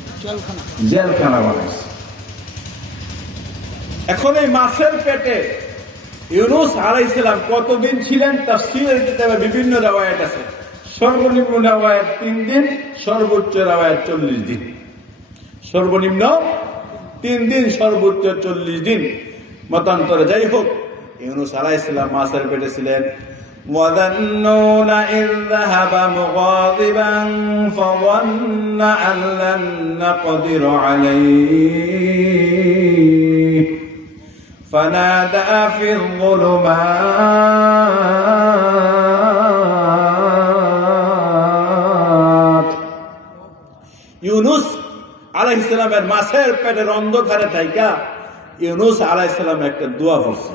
জেলখানা বানাইছি। এখন এই মাছের পেটে ইউনূস আলাইহিস সালাম কতদিন ছিলেন? তাফসীরের কিতাবে বিভিন্ন riwayat আছে। সর্বনিম্ন riwayat 3 দিন, সর্বোচ্চ riwayat 40 দিন। সর্বনিম্ন 3 দিন, সর্বোচ্চ 40 দিন মতান্তরে। যাই হোক, ইউনূস আলাইহিস সালাম মাছের পেটে ছিলেন। وَظَنُّونَ إِذْ ذَهَبَ مُغَاضِبًا فَظَنَّ أَن لَّن نَّقْدِرَ عَلَيْهِ فَنَادَىٰ فِي الظُّلُمَاتِ। ইউনূস আলাইহিস সালামের মাছের পেটের অন্ধকারে থাইকা ইউনূস আলাইহিস সালাম একটা দোয়া পড়ছে।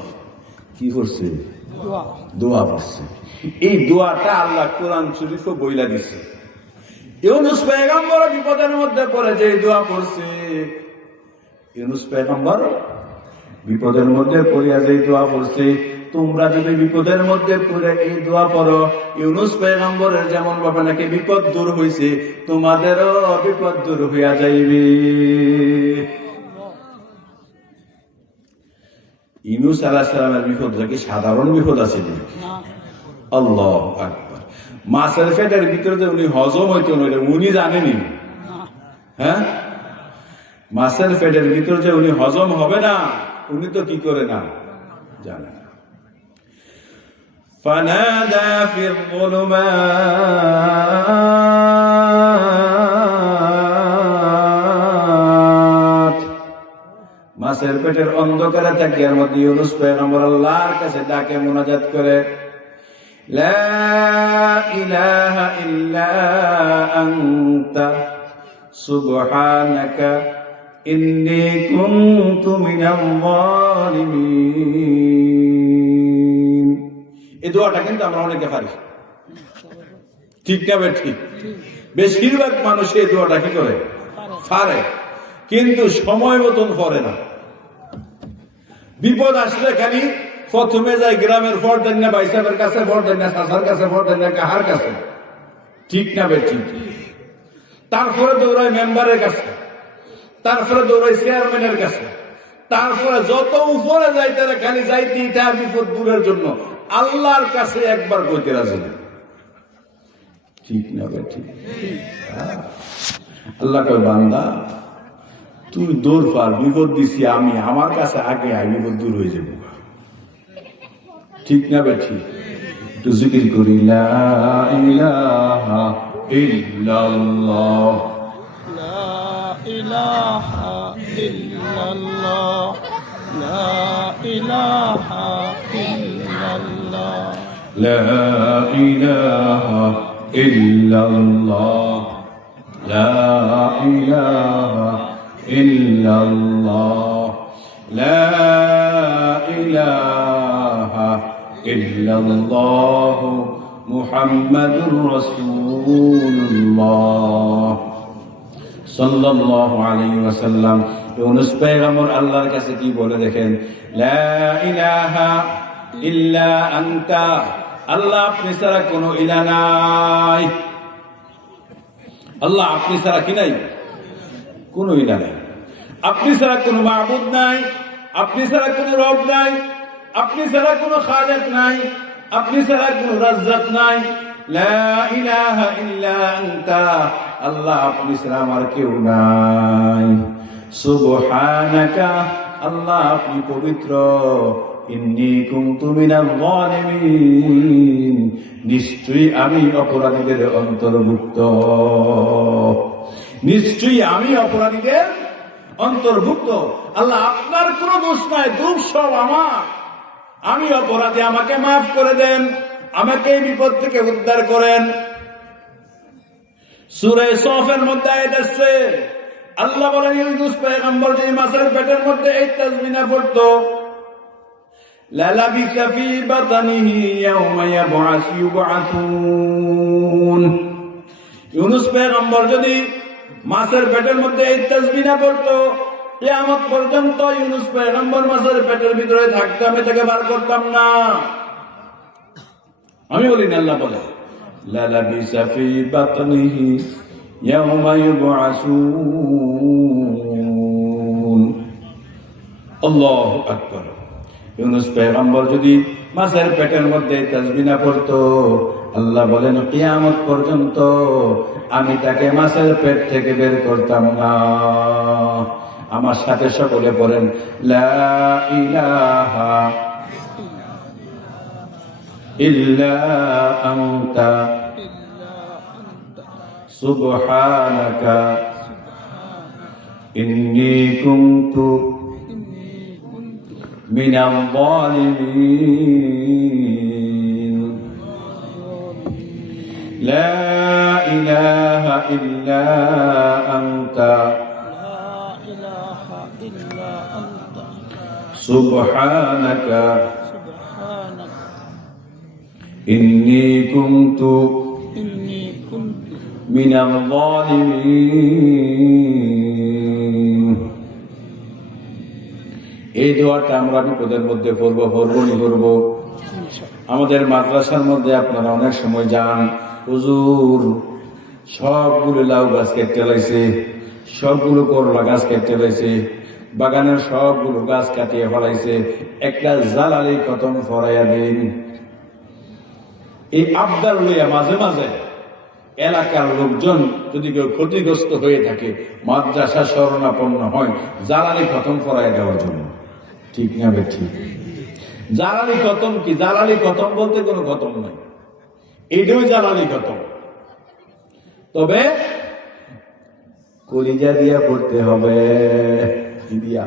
কি করছে? দোয়া পড়ছে। এই দোয়াটা আল্লাহ কোরআন শরীফে বইলা দিছে। ইউনূস পয়গম্বর বিপদের মধ্যে পড়ে যে দোয়া পড়ছে, ইউনূস পয়গম্বর বিপদের মধ্যে পড়িয়া যে দোয়া পড়ছে, তোমরা যদি বিপদের মধ্যে পড়ে এই দোয়া পড়ো, ইউনূস পয়গম্বরের যেমন ভাবে নাকি বিপদ দূর হইছে, তোমাদেরও বিপদ দূর হইয়া যাইবে। ইউনূস আলাইহিস সালামের বিপদটা কি সাধারণ বিপদ আছে? আল্লাহু আকবার। মাছের পেটের ভিতরে যে উনি হজম হইতো না, উনি জানেনি। হ্যাঁ, মাছের পেটের ভিতরে যে উনি হজম হবে না, উনি তো কি করে না জানে না। فَنَادَىٰ فِي الظُّلُمَاتِ। মাছের পেটের অন্ধকারে থাকিয়ার মধ্যে ইউনূস পয়গম্বর আল্লাহর কাছে ডাকে মুনাজাত করে, লা ইলাহা ইল্লা আনতা সুবহানাকা ইন্নী কুনতু মিনাল যালিমিন। এই দোয়াটা কিন্তু আমরা অনেকে পারি, ঠিক না বে ঠিক? বেশিরভাগ মানুষ এই দোয়াটা কি করে পারে, কিন্তু সময় মতন পড়ে না। বিপদ আসলে খালি প্রথমে যায় গ্রামের ফরদেন না ভাই সাহেবের কাছে, ফরদেন না চাচার কাছে, ফরদেন না কাহার কাছে, ঠিক না বে ঠিক? তারপরে দৌড়ায় মেম্বারের কাছে, তারপরে দৌড়ায় চেয়ারম্যানের কাছে, তারপরে যত উপরে যাই তারা খালি যাইতে তার বিপদ দূরের জন্য আল্লাহর কাছে একবার কইতে রাজি না, ঠিক না বে ঠিক? আল্লাহ কয় বান্দা তুই দৌড় পার, বিপদ দিছি আমি, আমার কাছে আগে আয়, বিপদ দূর হয়ে যাবে, ঠিক না বে ঠিক? একটু জিকির করি, লা ইলাহা ইল্লাল্লাহ, লা ইলাহা ইল্লাল্লাহ, লা ইলাহা ইল্লাল্লাহ, লা ইলাহা ইল্লাল্লাহ, লা ইলাহা ইল্লাল্লাহ, লা ইলাহা ইল্লাল্লাহ মুহাম্মাদুর রাসূলুল্লাহ সাল্লাল্লাহু আলাইহি ওয়াসাল্লাম। ইউনূস পয়গম্বর আল্লাহর কাছে কি বলে দেখেন, লা ইলাহা ইল্লা আনতা, আল্লাহ আপনি ছাড়া কোনো ইলাহ নাই, আল্লাহ আপনি ছাড়া কি নাই, কোনো ইলাহ নাই, আপনি ছাড়া কোনো মাবুদ নাই, আপনি ছাড়া কোনো রব নাই, আপনি ছাড়া কোনো খালিক নাই, আপনি ছাড়া কোনো রাজ্জাক নাই, লা ইলাহা ইল্লা আনতা, আল্লাহ আপনি ছাড়া আমার কেউ নাই, সুবহানাকা, আল্লাহ আপনি পবিত্র, ইন্নী কুনতু মিনাল যালিমিন, নিশ্চয়ই আমি অপরাধীদের অন্তর্ভুক্ত, নিশ্চয়ই আমি অপরাধীদের অন্তর্ভুক্ত। আল্লাহ আপনার কোনো দোষ নাই, দোষ সব আমার, আমি অপরাধী, আমাকে মাফ করে দেন, আমাকে এই বিপদ থেকে উদ্ধার করেন। সূরা সফের মধ্যে আয়াত আছে, আল্লাহ বলেন ইউনূস পয়গম্বর যে মাছের পেটের মধ্যে এই তাসবিহ পড়তো, লালাবিসা ফি বাতনিহি ইয়াওমা ইউবআসুন, ইউনূস পয়গম্বর যদি মাছের পেটের মধ্যে এই তাসবিহ পড়তো, কিয়ামত পর্যন্ত ইউনূস পয়গম্বর মাছের পেটের ভিতরে থাকতো, আমি তাকে বার করতাম না। আমি বলি না, আল্লাহ বলে লালাবিসা ফি বাতনিহি ইয়াওমা ইউবআসুন। আল্লাহু আকবার। ইউনূস পয়গম্বর যদি মাছের পেটের মধ্যে তাসবিহ পড়তো, আল্লাহ বলেন কিয়ামত পর্যন্ত আমি তাকে মাছের পেট থেকে বের করতাম না। আমার সাথে সকলে বলেন, লা ইলাহা ইল্লা আনতা সুবহানাকা ইন্নী কুনতু মিনাল যালিমিন, লা ইলাহা ইল্লা আনতা সুবহানাকা ইন্নী কুনতু মিনাল যালিমিন। এই দোয়াটা আমরা বিপদের মধ্যে পড়বো পড়বো। আমাদের মাদ্রাসার মধ্যে আপনারা অনেক সময় যান, হুজুর সবগুলো লাউ গাছ কেটে লাইছে, সবগুলো করলা গাছ কেটে লাইছে, বাগানের সবগুলো গাছ কাটিয়ে ফলাইছে, একটা জালালি খতম ফরাইয়া দিন। এই আবদার লইয়া মাঝে মাঝে এলাকার লোকজন যদি কেউ ক্ষতিগ্রস্ত হয়ে থাকে, মাদ্রাসা শরণাপন্ন হয় জালালি খতম ফরাইয়া দেওয়ার জন্য, ঠিক না বে ঠিক? জালালি খতম কি? জালালি খতম বলতে কোনো খতম নাই, এইটাই জালালি খতম। তবে কলিজা দিয়া পড়তে হবে, কি দিয়া?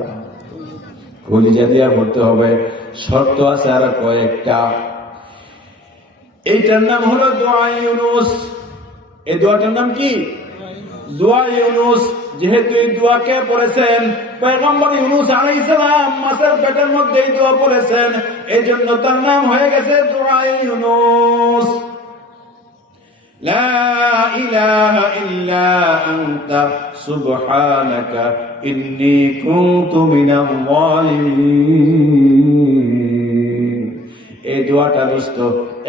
কলিজা দিয়া পড়তে হবে। শর্ত আছে আর কয়েকটা। এইটার নাম হলো দোয়া ইউনুস। এই দোয়াটার নাম কি? দোয়া ইউনুস। যেহেতু এই দোয়াকে পড়েছেন পয়গম্বর ইউনুস আলাইহিস সালাম, মাছের পেটের মধ্যে এই দোয়া পড়েছেন, এই জন্য তার নাম হয়ে গেছে দোয়া ইউনুস। লা ইলাহা ইল্লা আনতা সুবহানাকা ইন্নী কুনতু মিনাল যালিমিন। এই দোয়াটা দোস্ত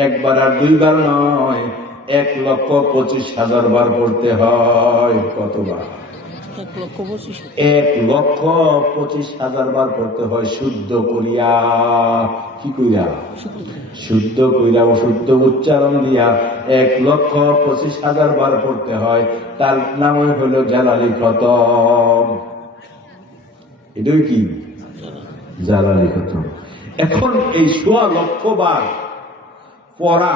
একবার আর দুইবার নয়, 1,25,000 বার পড়তে হয়। কতবার? 1,25,000 বার পড়তে হয় শুদ্ধ করিয়া। কি কইরা? শুদ্ধ কইরা, শুদ্ধ উচ্চারণ দিয়া 1,25,000 বার পড়তে হয়। তার নামই হলো জালালি খতম। এটাই কি? জালালি খতম। এখন এই 1,00,000 বার পড়া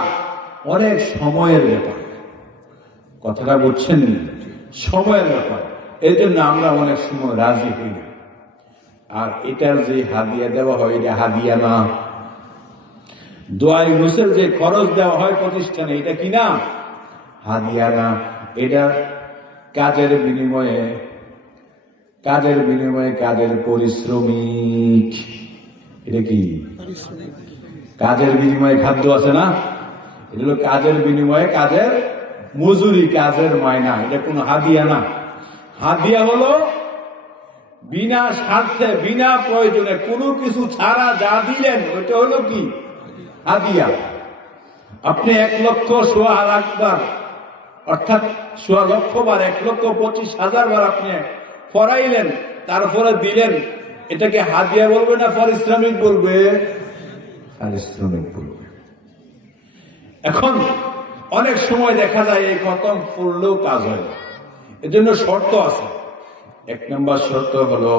অনেক সময়ের ব্যাপার। কথাটা বুঝছেন? সময়ের ব্যাপার। এই জন্য আমরা অনেক সময় রাজি হই না। আর এটার যে হাদিয়া দেওয়া হয়, এটা হাদিয়া না। দোয়া ইউনুসের যে খরচ দেওয়া হয় প্রতিষ্ঠানে, এটা কি না? হাদিয়া না। এটা কাজের বিনিময়ে কাজের পরিশ্রমিক। এটা কি? কাজের বিনিময়ে খাদ্য আছে না? এটা হলো কাজের বিনিময়ে কাজের মজুরি, কাজের মায়না। এটা কোনো হাদিয়া না। হাদিয়া হলো বিনা স্বার্থে, বিনা প্রয়োজনে, কোনো কিছু ছাড়া যা দিলেন ওইটা হলো কি? হাদিয়া। আপনি 1,00,000 বার অর্থাৎ 1,00,000 বার 1,25,000 বার আপনি পড়াইলেন, তারপরে দিলেন, এটাকে হাদিয়া বলবে না পারিশ্রমিক বলবে? পারিশ্রমিক বলবে। এখন অনেক সময় দেখা যায় এই খতম পড়লেও কাজ হয় না। এর জন্য শর্ত আছে। 1 নম্বর শর্ত হলো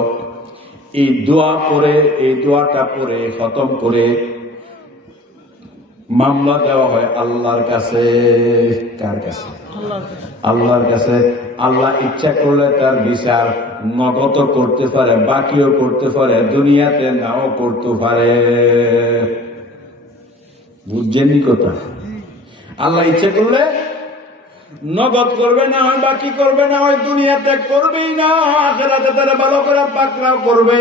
এই দোয়া পড়ে, এই দোয়াটা পড়ে খতম করে মামলা দেওয়া হয় আল্লাহর কাছে। কার কাছে? আল্লাহর কাছে। আল্লাহ ইচ্ছা করলে তার বিচার নগদ করতে পারে, বাকিও করতে পারে, দুনিয়াতে নাও করতে পারে। বুঝছেনই কথা? আল্লাহ ইচ্ছা করলে নগদ করবে, না হয় বাকি করবে, না হয় দুনিয়াতে করবেই না, আখিরাতে তারা ভালো করে পাকড়াও করবে।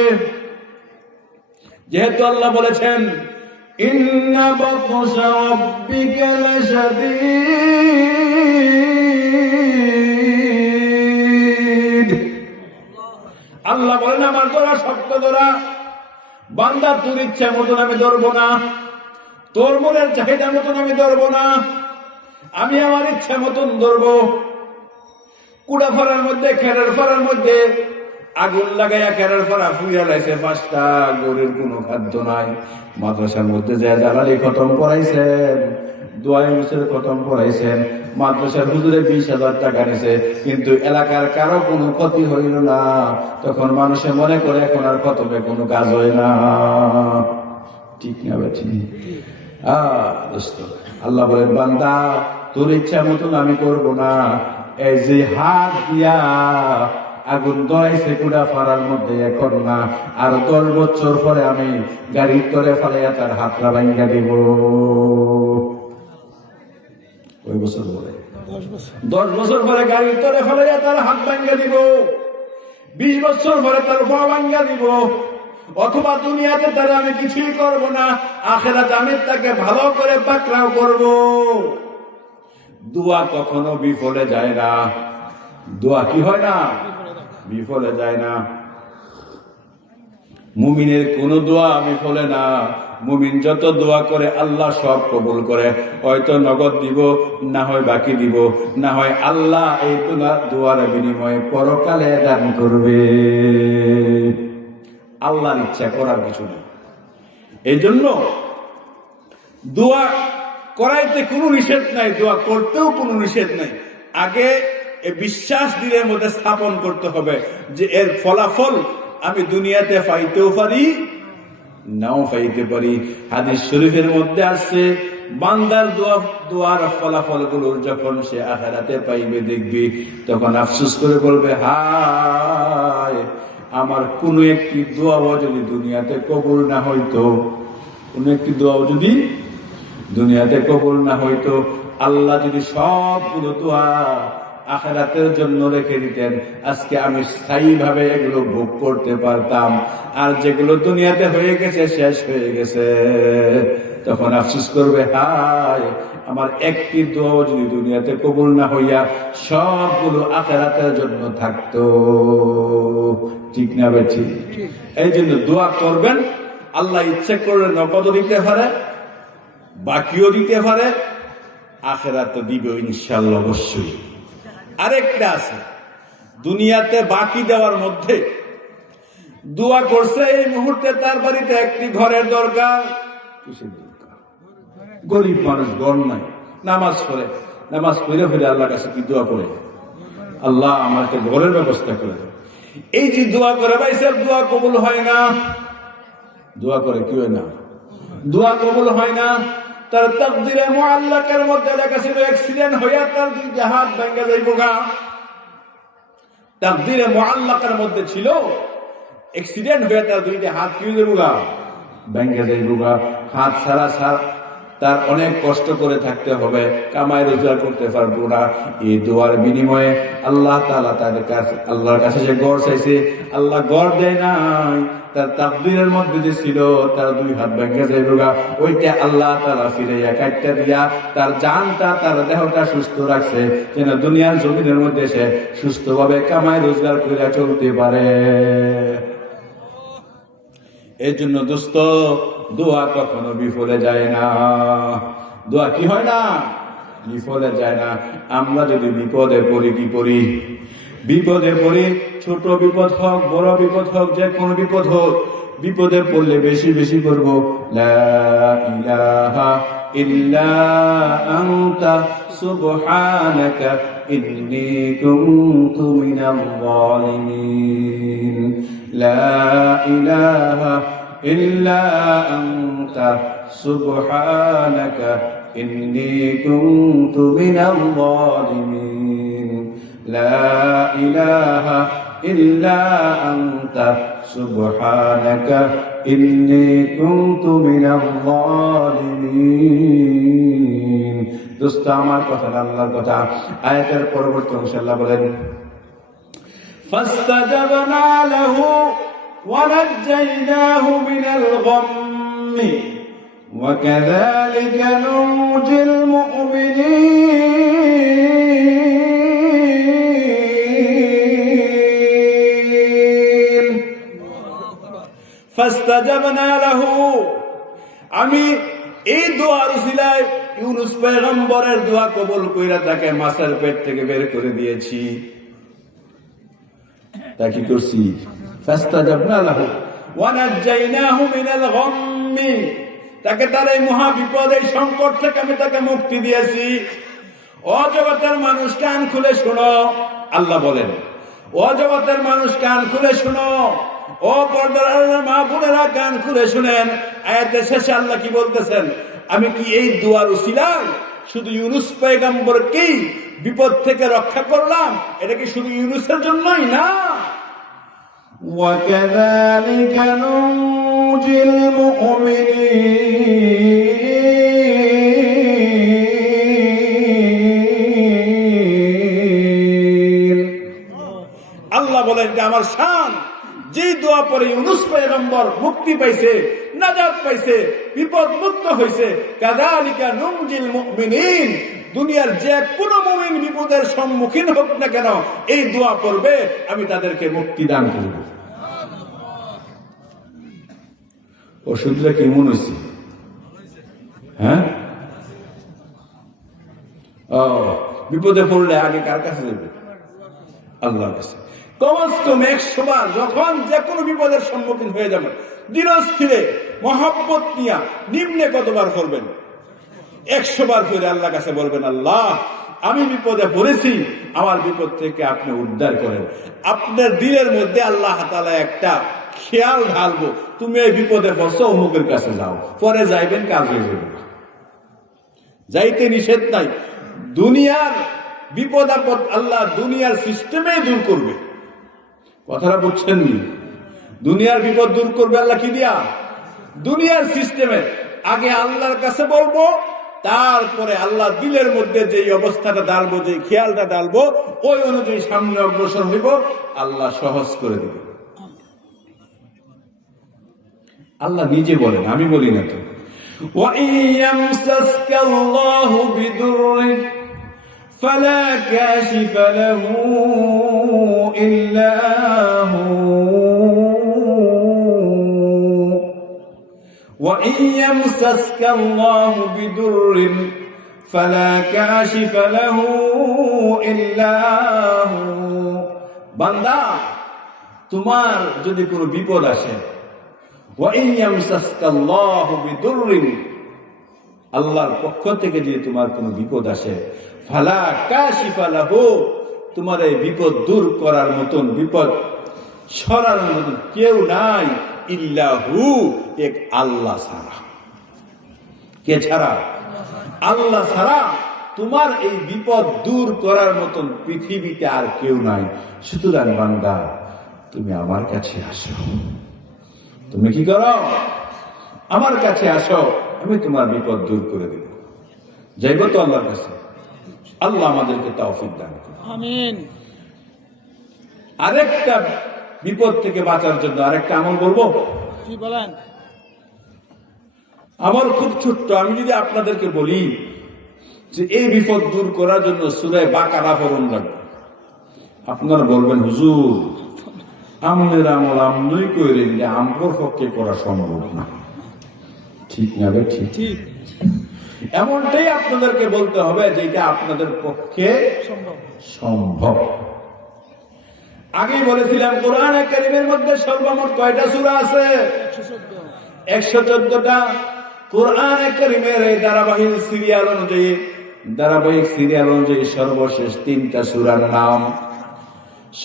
যেহেতু আল্লাহ বলেছেন ইন্না বাতশা রাব্বিকা লাশাদীদ। আল্লাহ বলেন আমার ধরা শক্ত ধরা। বান্দা তোর ইচ্ছা মতন আমি ধরবো না, তোর মনের চাহিদা মতন আমি ধরবো না, আমি আমার ইচ্ছা মতন ধরবো। কুড়া ফাড়ার মধ্যে, খেরের ফাড়ার মধ্যে আগুন লাগাইয়া খেরের ফাড়া ফুইয়া লাইছে, 5টা গরুর কোনো খাদ্য নাই। মাদ্রাসার মধ্যে যে জালালি খতম পড়াইছেন, দোয়া ইউনুসের খতম পড়াইছেন, মাদ্রাসার হুজুরে 20,000 টাকা নিছে, কিন্তু এলাকার কারো কোনো ক্ষতি হইল না। তখন মানুষে মনে করে এখন আর খতমে কোনো কাজ হয় না। ঠিক না বেঠিক? আল্লাহ বলেন বান্দা তোর ইচ্ছা মতন আমি করবো না। এই যে হাত দিয়া আগুন ধরাইছে কুড়া ফাড়ার মধ্যে, এখন না, আর 10 বছর পরে আমি গাড়ির তরে ফালাইয়া তার হাতটা ভাঙ্গা দিব। ওই বছর পরে 10 বছর পরে গাড়ির তরে ফালাইয়া তার হাত ভাঙ্গা দিব। 20 বছর পরে তার পা ভাঙ্গা দিব। অথবা দুনিয়াতে তারা আমি কিছুই করব না, আখিরাতে আমি তাকে ভালো করে পাকড়াও করব। দোয়া কখনো বিফলে যায় না। দোয়া কি হয় না? বিফলে যায় না। মুমিনের কোন দোয়া বিফলে না। মুমিন যত দোয়া করে আল্লাহ সব কবুল করে। হয়তো নগদ দিব, না হয় বাকি দিব, না হয় আল্লাহ এই দোয়ার বিনিময়ে পরকালে দান করবে। আল্লাহর ইচ্ছা করার কিছু নেই। এই জন্য দোয়া করাইতে কোনো নিষেধ নাই, দোয়া করতেও কোনো নিষেধ নাই। আগে বিশ্বাস দিলের মধ্যে স্থাপন করতে হবে যে এর ফলাফল আমি দুনিয়াতে পাইতেও পারি, নাও পাইতে পারি। হাদিস শরীফের মধ্যে আছে বান্দার দোয়ার ফলাফল গুলো যখন সে আখিরাতে পাইবে, দেখবি, তখন আফসোস করে বলবে হায় আমার কোনো একটি দোয়াও যদি দুনিয়াতে কবুল না হইতো, কোনো একটি দোয়াও যদি দুনিয়াতে কবুল না হইতো, আল্লাহ যদি সবগুলো দোয়া আখিরাতের জন্য রেখে দিতেন, আজকে আমি স্থায়ীভাবে এগুলো ভোগ করতে পারতাম। আর যেগুলো দুনিয়াতে হয়ে গেছে, শেষ হয়ে গেছে, তখন আফসোস করবে, হায় আমার একটি দোয়া যদি দুনিয়াতে কবুল না হইয়া সবগুলো আখিরাতের জন্য থাকতো। ঠিক না বেঠি? এই জন্য দোয়া করবেন। আল্লাহ ইচ্ছে করলে নগদ দিতে পারে, বাকিও দিতে পারে, আখিরাতে দিবে ইনশাআল্লাহ অবশ্যই। আরেকটা আছে, দুনিয়াতে বাকি দেওয়ার মধ্যে দোয়া করছে এই মুহূর্তে তার বাড়িতে একটি ঘরের দরকার। কিসের দরকার? গরিব মানুষ, ঘর নাই, নামাজ পড়ে, নামাজ পড়ে ফিরে আল্লাহর কাছে কি দোয়া করে, আল্লাহ আমার একটা ঘরের ব্যবস্থা করে দেয়। এই যে দোয়া করে ভাই সাহেব, দোয়া কবুল হয় না। দোয়া করে কি হয় না? দোয়া কবুল হয় না। তার তাকদীরে মুআল্লাকের মধ্যে লেখা ছিল অ্যাক্সিডেন্ট হইয়া তার দুইটা হাত ভেঙে যাইব গা। তাকদীরে মুআল্লাকের মধ্যে ছিল অ্যাক্সিডেন্ট হইয়া তার দুইটা হাত কি হয়ে যাইব গা, ভেঙে যাইব গা। হাত ছাড়া তার অনেক কষ্ট করে থাকতে হবে, কামাই রোজগার করতে পারবো না। এই দোয়ার বিনিময়ে আল্লাহ তাআলা তাদের কাছে, আল্লাহর কাছে যে গড় চাইছে, আল্লাহ গড় দেয় নাই। তার তাকদীরের মধ্যে যে ছিল তার দুই হাত ভেঙে যাইবগা, ওইটা আল্লাহ তাআলা ফিরাইয়া কাটটা দিয়া তার জানটা, তার দেহটা সুস্থ রাখছে, যেন দুনিয়ার জমিনের মধ্যে সে সুস্থভাবে কামাই রোজগার করে চলতে পারে। এই জন্য দোস্ত, দোয়া কখনো বিফলে যায় না। দোয়া কি হয় না? বিফলে যায় না। আমরা যদি বিপদে পড়ি, কি করি? বিপদে পড়ি, ছোট বিপদ হোক, বড় বিপদ হোক, যে কোনো বিপদ হোক, বিপদে পড়লে বেশি বেশি করব লা ইলাহা ইল্লা আনতা সুবহানাকা ইন্নী কুনতু মিনাল যালিমিন। লা ইলাহা ইল্লা আনতা সুবহানাকা ইন্নী কুনতু মিনাল যালিমিন। লা ইলাহা ইল্লা আনতা সুবহানাকা ইন্নী কুনতু মিনাল যালিমিন। দোস্ত, আমার কথা না, আল্লাহর কথা। আয়াতের পরবর্তী অংশে আল্লাহ বলেন, ফাস্তাজাবনা লাহু ওয়া নাজ্জাইনাহু মিনাল গাম্মি ওয়া কাযালিকা নুনজিল মুমিনিন। ফাস্তাজাবনা লাহু, আমি এই দোয়ার উসিলায় ইউনূস পয়গম্বরের দোয়া কবুল কইরা তাকে মাছের পেট থেকে বের করে দিয়েছি। তা কি করছি? ফাস্তাজাবনা লাহু ওয়া নাজ্জাইনাহু মিনাল গাম্মি, তাকে তার এই মহা বিপদ, এই সংকট থেকে আমি তাকে মুক্তি দিয়েছি। ও জগতের মানুষ, কান খুলে শোনো, আল্লাহ বলেন, ও জগতের মানুষ কান খুলে শোনো, ও পর্দার আড়ালের মা বোনেরা কান খুলে শুনেন। আয়াতের শেষে আল্লাহ কি বলতেছেন? আমি কি এই দুয়ার উসিলায় শুধু ইউনূস পয়গম্বরকেই বিপদ থেকে রক্ষা করলাম? এটা কি শুধু ইউনূসের জন্যই না? ওয়া কাযালিকা নুনজিল মুমিনিন। আল্লাহ বলেন যে আমার শান, যে দোয়া পরে ইউনূস পয়গম্বর মুক্তি পাইছে, নাজাত পাইছে, বিপদ মুক্ত হইছে, কাযালিকা নুনজিল মুমিনিন। দুনিয়ার যে কোনো মুমিন বিপদের সম্মুখীন হোক না কেন, এই দোয়া পড়বে, আমি তাদেরকে মুক্তি দান করব। ওষুধটা কেমন হয়েছে? হ্যাঁ, ও বিপদে পড়লে আগে কার কাছে যাবে? আল্লাহর কাছে। কমস কম 100 বার যখন যে কোনো বিপদের সম্মুখীন হয়ে যাবেন, ধীরস্থিরে মহব্বত নিয়া নিম্নে কতবার করবেন? 100 বার করে আল্লাহর কাছে বলবেন, আল্লাহ আমি বিপদে পড়েছি, আমার বিপদ থেকে আপনি উদ্ধার করেন। আপনার দিলের মধ্যে আল্লাহ তাআলা একটা খেয়াল ঢালবো, তুমি এই বিপদে পড়ছো, অমুকের কাছে যাও, পরে যাইবেন, কাজ হয়ে যাবে। যাইতে নিষেধ নাই। দুনিয়ার বিপদ আপদ আল্লাহ দুনিয়ার সিস্টেমে দূর করবে। কথাটা বুঝছেন নি? দুনিয়ার বিপদ দূর করবে আল্লাহ কি দিয়া? দুনিয়ার সিস্টেমে আগে আল্লাহর কাছে বলবো, তারপরে আল্লাহ দিলের মধ্যে যে অবস্থাটা ডালবো, যে খেয়ালটা ডালবো, ওই অনুযায়ী সামনে অগ্রসর হইব, আল্লাহ সহজ করে দিবে। আল্লাহ নিজে বলেন, আমি বলি না তো। وَإِن يَمْسَسْكَ اللَّهُ بِضُرٍّ فَلَا كَاشِفَ لَهُ إِلَّا هُوَ وَإِن يَمْسَسْكَ اللَّهُ بِضُرٍّ فَلَا كَاشِفَ لَهُ إِلَّا هُوَ বান্দা, তোমার যদি কোনো বিপদ আসে, وَإِن يَمْسَسْكَ اللَّهُ بِضُرٍّ আল্লাহর পক্ষ থেকে যদি তোমার কোনো বিপদ আসে, ফালা কাশিফা লাহু তোমার এই বিপদ দূর করার মতন, বিপদ সরানোর মতন কেউ নাই, ইল্লাহু এক আল্লাহ ছাড়া। কে ছাড়া? আল্লাহ ছাড়া তোমার এই বিপদ দূর করার মতন পৃথিবীতে আর কেউ নাই। সুতরাং বান্দা, তুমি আমার কাছে আসো। তুমি কি করো? আমার কাছে আসো, আমি তোমার বিপদ দূর করে দেব। যাইব তো আল্লাহর কাছে? আল্লাহ আমাদেরকে তৌফিক দান করুন, আমিন। আরেকটা বিপদ থেকে বাঁচার জন্য আরেকটা আমল বলবো। কি বলেন? আমার খুব ছোট্ট, আমি যদি আপনাদেরকে বলি যে এই বিপদ দূর করার জন্য সূরা বাকারা পড়ুন লাগবে, আপনারা বলবেন হুজুর আমনের আমল আমনই কইলেন, যে আমর পক্ষে করা সম্ভব না। ঠিক না বে? ঠিক ঠিক এমনটাই আপনাদেরকে বলতে হবে, যেটা আপনাদের পক্ষে সম্ভব। সম্ভব। আগেই বলেছিলাম কোরআন কারীমের মধ্যে সর্বমোট কয়টা সূরা আছে? 114। 114টা। কোরআন কারীমের এই ধারাবাহিক সিরিয়াল অনুযায়ী সর্বশেষ 3টা সূরার নাম।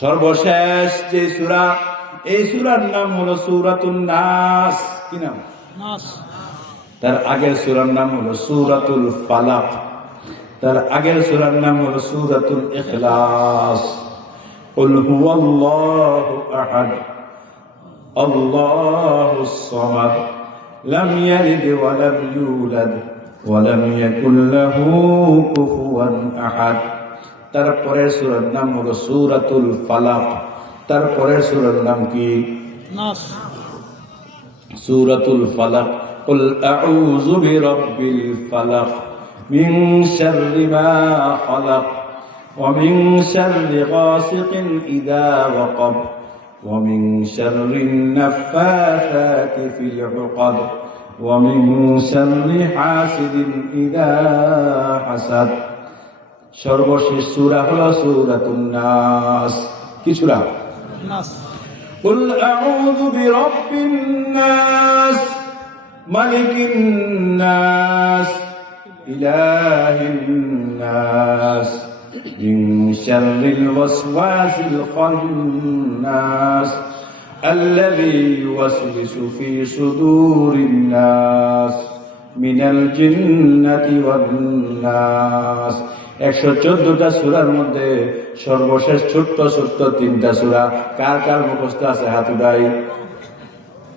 সর্বশেষ যে সূরা, এই সূরার নাম হলো সূরাতুন নাস। কি নাম? নাস। তার আগের সূরার নাম হলো সূরাতুল ফালাক। তার আগের সূরার নাম হলো সূরাতুল ইখলাস। কুল হুয়াল্লাহু আহাদ আল্লাহুস সামাদ লাম ইয়ালিদ ওয়া লাম ইউলাদ ওয়া লাম ইয়াকুল লাহু কুফুয়ান আহাদ। তারপরের সূরার নাম হলো সূরাতুল ফালাক। তারপরের সূরার নাম কি? নাস। সূরাতুল ফালাক। قل أعوذ برب الفلق من شر ما خلق ومن شر غاسق إذا وقب ومن شر النفاثات في العقد ومن شر حاسد إذا حسد। সর্বশেষ সূরা হলো সূরাতুন নাস। কি সূরা? নাস। قل أعوذ برب الناس ملك الناس إله الناس من شر الوسواس الخناس الذي يوسوس في صدور الناس من الجنة والناس। 114টা সূরার মধ্যে সর্বশেষ ছোট্ট ছোট্ট 3টা সূরা কার কার মুখস্থ আছে? হাত উঠাই।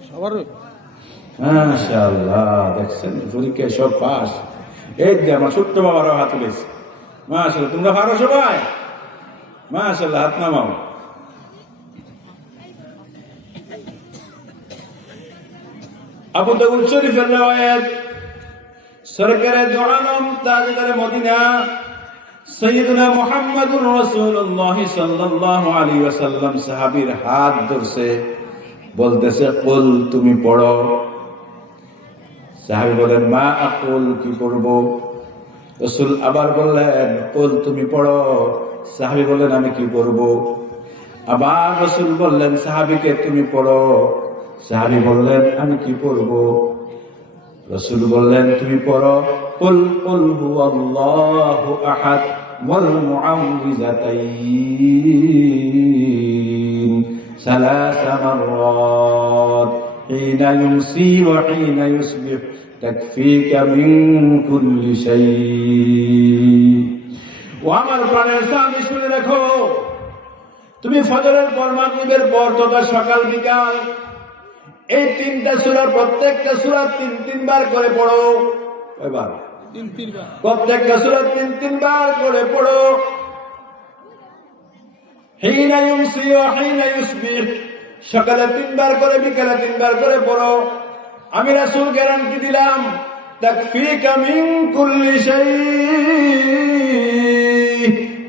সবার মাশাআল্লাহ, দেখছেন পরীক্ষায় সব পাস। এই যে আমার ছোট্ট বাবারাও হাত তুলেছে। মাশাআল্লাহ, তোমরা পারো সবাই? মাশাআল্লাহ, হাত নামাও। আবু দাউদ শরীফের রওয়ায়াত, সরকারে দু আলম তাজদারে মদিনা সাইয়্যিদুনা মুহাম্মদুর রাসূলুল্লাহ সাল্লাল্লাহু আলাইহি ওয়াসাল্লাম সাহাবীর হাত ধরছে, বলতেছে কুল তুমি পড়ো। সাহাবী বলেন মা আকুল, কি পড়ব? রাসূল আবার বললেন কুল তুমি পড়ো। সাহাবী বলেন আমি কি পড়ব? আবার রাসূল বললেন সাহাবীকে তুমি পড়ো। সাহাবী বললেন আমি কি পড়ব? রাসূল বললেন তুমি পড়ো কুল কুল হুয়াল্লাহু আহাদ ওয়াল মুআউযিযাতাইন সালাসা মাররাত হিনা ইউমসি ওয়া হিনা ইউসবিহ তাকফিকা মিন কুল্লি শাই। ও আমার প্রাণের স্বামী, শুনে রাখো, তুমি ফজরের পর মাগরিবের পর তথা সকাল বিকাল এই তিনটা সূরা, প্রত্যেকটা সূরা তিন বার করে পড়ো। এবার তিনবার প্রত্যেকটা সূরা তিন বার করে পড়ো। হিনা ইউমসি ওয়া হিনা ইউসবিহ, সকালে 3 বার করে, বিকালে 3 বার করে পড়ো। আমি রাসূল গ্যারান্টি দিলাম, তাকফিকা মিন কুল্লি শাই,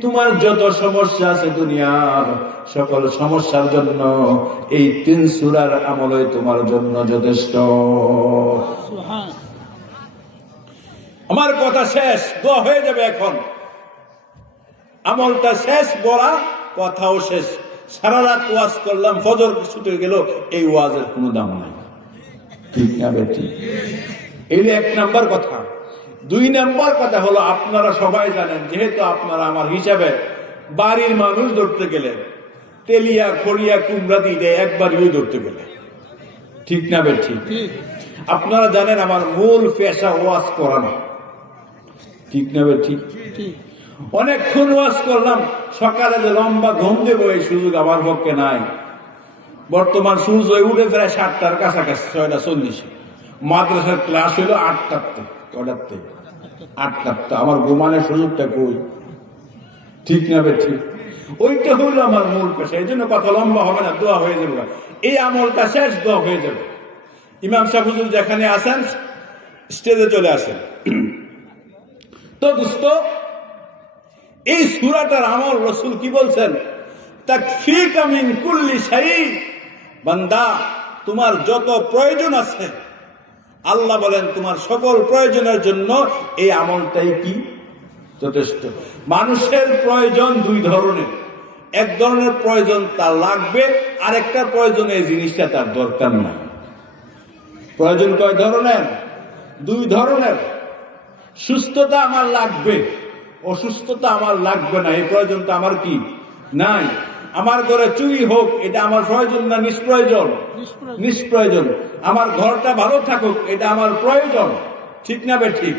তোমার যত সমস্যা আছে দুনিয়ার সকল সমস্যার জন্য এই 3 সূরার আমলই তোমার জন্য যথেষ্ট। সুবহান। আমার কথা শেষ, দোয়া হয়ে যাবে এখন। আমলটা শেষ, বলা কথাও শেষ। সারা রাত ওয়াজ করলাম, ফজর ছুটে গেল, এই ওয়াজের কোনো দাম নাই। ঠিক না বেটি? এই 1 নাম্বার কথা। 2 নাম্বার কথা হলো, আপনারা সবাই জানেন, যেহেতু আপনারা আমার হিসাবে বাড়ির মানুষ ধরতে গেলে তেলিয়া, খড়িয়া, কুমড়া দিয়ে একবারই ধরতে গেলে, ঠিক না বেটি? ঠিক। আপনারা জানেন আমার মূল পেশা ওয়াজ করানো, ঠিক না বেটি? ঠিক। অনেকক্ষণ ওয়াজ করলাম, সকালে যে লম্বা ঘুম দেবো এই সুযোগ আমার পক্ষে নাই। বর্তমান সূর্য উঠে প্রায় 7টার কাছাকাছি, 6:40। মাদ্রাসার ক্লাস হইল 8টাতে, 8টাতে। আমার ঘুমানোর সুযোগটা কই? ঠিক না বেঠি? ওইটা হইল আমার মূল পেশা। এই জন্য কথা লম্বা হবে না, দোয়া হয়ে যাবে। এই আমলটা শেষ, দোয়া হয়ে যাবে। ইমাম সাহেব হুজুর যেখানে আসেন স্টেজে চলে আসেন। তো দোস্ত, এই সূরাটার আমল রাসূল কি বলছেন? তাকফিকা মিন কুল্লি শাই, বান্দা তোমার যত প্রয়োজন আছে, আল্লাহ বলেন তোমার সকল প্রয়োজনের জন্য এই আমলটাই কি যথেষ্ট। মানুষের প্রয়োজন 2 ধরনের। এক ধরনের প্রয়োজন তার লাগবে, আরেকটা প্রয়োজন এই জিনিসটা তার দরকার নাই। প্রয়োজন কয় ধরনের? 2 ধরনের। সুস্থতা আমার লাগবে, অসুস্থতা আমার লাগবে না, এই প্রয়োজনটা আমার কি নাই। আমার ঘরে চুরি হোক, এটা আমার প্রয়োজন না নিষ্প্রয়োজন? নিষ্প্রয়োজন। আমার ঘরটা ভালো থাকুক, এটা আমার প্রয়োজন, ঠিক না বে ঠিক?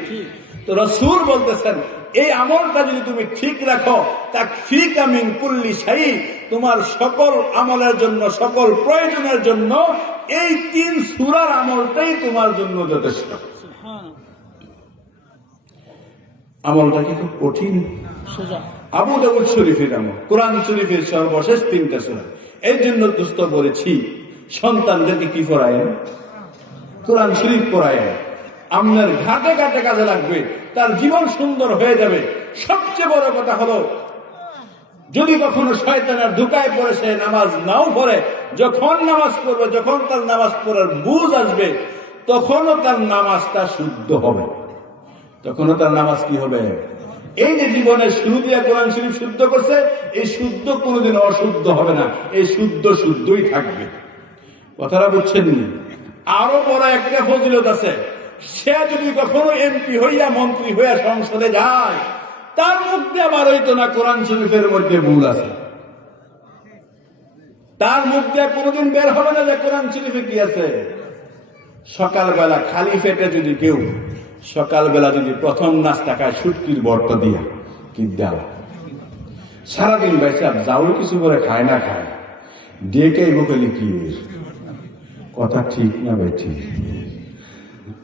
তো রাসূল বলতেছেন, এই আমলটা যদি তুমি ঠিক রাখো, তাকফিকা মিন কুল্লি শাই, তোমার সকল আমলের জন্য, সকল প্রয়োজনের জন্য এই 3 সূরার আমলটাই তোমার জন্য যথেষ্ট। সুবহান। আমলটা কি খুব কঠিন? সোজা। আবু দাউদ শরীফের আমল, কোরআন শরীফের সর্বশেষ 3টা সূরা। এই জন্য দোস্ত বলেছি, সন্তানদেরকে কি পড়ায়েন? কোরআন শরীফ পড়ায়েন। আপনার ঘাটে ঘাটে কাজে লাগবে, তার জীবন সুন্দর হয়ে যাবে। সবচেয়ে বড় কথা হলো, যদি কখনো শয়তানের ধোঁকায় পড়ে সে নামাজ নাও পড়ে, যখন নামাজ পড়বে, যখন তার নামাজ পড়ার বুঝ আসবে, তখনও তার নামাজটা শুদ্ধ হবে। তখনও তার নামাজ কি হবে? এই যে জীবনের শুরু দিয়ে কোরআন শরীফ শুদ্ধ করছে, এই শুদ্ধ কোনোদিন অশুদ্ধ হবে না, এই শুদ্ধই থাকবে। কথাটা বুঝছেন নি? আরো বড় একটা ফজিলত আছে, সে যদি কখনো এমপি হইয়া, মন্ত্রী হইয়া সংসদে যায়, তার মুখ দিয়ে আবার হইতো না কোরআন শরীফের মধ্যে ভুল আছে। তার মুখ দিয়ে কোনোদিন বের হবে না যে কোরআন শরীফে কি আছে। সকালবেলা খালি পেটে যদি কেউ সকালবেলা যদি প্রথম নাস্তা খায় শুটকির ভর্তা দিয়া, কি দেওয়া, সারাদিন বেঁচে যাও কিছু করে খায় না খায়, ডেকে বুকে লিখিয়ে, কথা ঠিক না ভাই? ঠিক।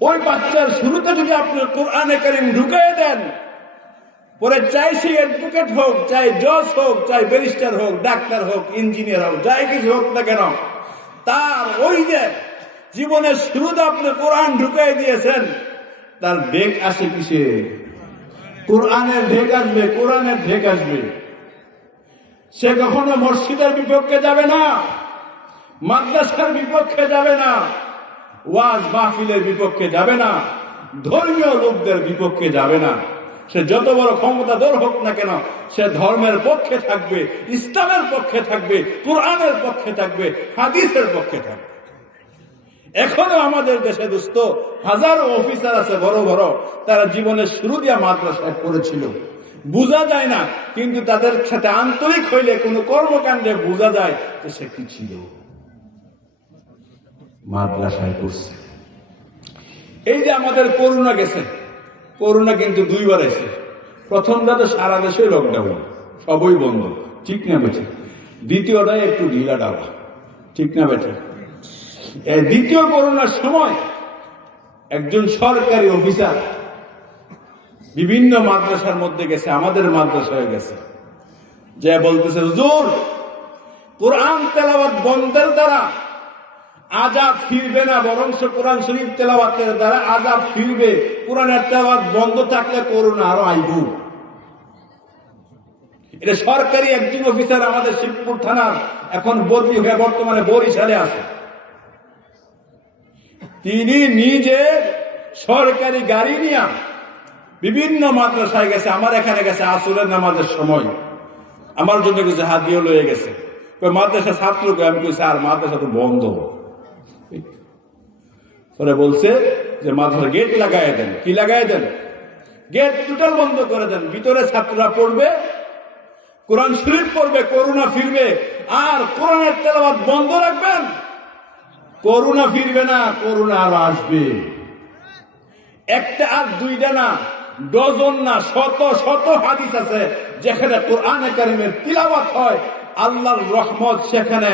ওই বাচ্চার শুরুতে যদি আপনি কোরআনে কারীম ঢুকিয়ে দেন, পরে চাই সে অ্যাডভোকেট হোক, চাই জজ হোক, চাই ব্যারিস্টার হোক, ডাক্তার হোক, ইঞ্জিনিয়ার হোক, যাই কিছু হোক না কেন, তার ওই যে জীবনের শুরুতে আপনি কোরআন ঢুকিয়ে দিয়েছেন, তার ঢেক আসে কিসে? কোরআনের ঢেক আসবে, কোরআনের ঢেক আসবে। সে কখনো মসজিদের বিপক্ষে যাবে না, মাদ্রাসার বিপক্ষে যাবে না, ওয়াজ মাহফিলের বিপক্ষে যাবে না, ধর্মীয় লোকদের বিপক্ষে যাবে না। সে যত বড় ক্ষমতাধর হোক না কেন, সে ধর্মের পক্ষে থাকবে, ইসলামের পক্ষে থাকবে, কোরআনের পক্ষে থাকবে, হাদিসের পক্ষে থাকবে। এখনো আমাদের দেশে দোস্ত হাজারো অফিসার আছে বড় বড়, তারা জীবনের শুরু দিয়া মাদ্রাসায় পড়েছিল, বোঝা যায় না, কিন্তু তাদের সাথে আন্তরিক হইলে কোনো কর্মকাণ্ডে বোঝা যায় যে সে কি ছিল, মাদ্রাসায় পড়ছে। এই যে আমাদের করোনা গেছে, করোনা কিন্তু 2 বার এসে। প্রথমটা তো সারা দেশে লকডাউন, সবই বন্ধ, ঠিক না বেঠে? দ্বিতীয়টাই একটু ঢিলা ডালা, ঠিক না বেঠে? এই দ্বিতীয় করোনার সময় একজন সরকারি অফিসার বিভিন্ন মাদ্রাসার মধ্যে গেছে, আমাদের মাদ্রাসায় গেছে, যে বলতেছে হুজুর কোরআন তেলাওয়াত বন্ধের দ্বারা আযাব ফিরবে না, বরং কোরআন শরীফ তেলাওয়াতের দ্বারা আযাব ফিরবে। কোরআনের তেলাওয়াত বন্ধ থাকলে করোনা আরো আইব। এটা সরকারি একজন অফিসার আমাদের শিবপুর থানার, এখন বদলি হয়ে বর্তমানে বরিশালে আছে। তিনি নিজে সরকারি গাড়ি নিয়ে বিভিন্ন মাদ্রাসায় গেছে, আমার এখানে গেছে আসরের নামাজের সময়, আমার জন্য কিছু হাদিয়া লয়ে গেছে। মাদ্রাসা ছাত্রকে আমি কইছি আর মাদ্রাসা তো বন্ধ। পরে বলছে যে মাদ্রাসা গেট লাগাই দেন। কি লাগাই দেন? গেট টোটাল বন্ধ করে দেন, ভিতরে ছাত্ররা পড়বে, কোরআন শরীফ পড়বে, করোনা ফিরবে। আর কোরআনের তেলাওয়াত বন্ধ রাখবেন, করোনা ফিরবে না, করোনা আরো আসবে। একটা আর দুইটা না, ডজন না, শত শত হাদিস আছে যেখানে কোরআনে কারীমের তিলাওয়াত হয়, আল্লাহর রহমত সেখানে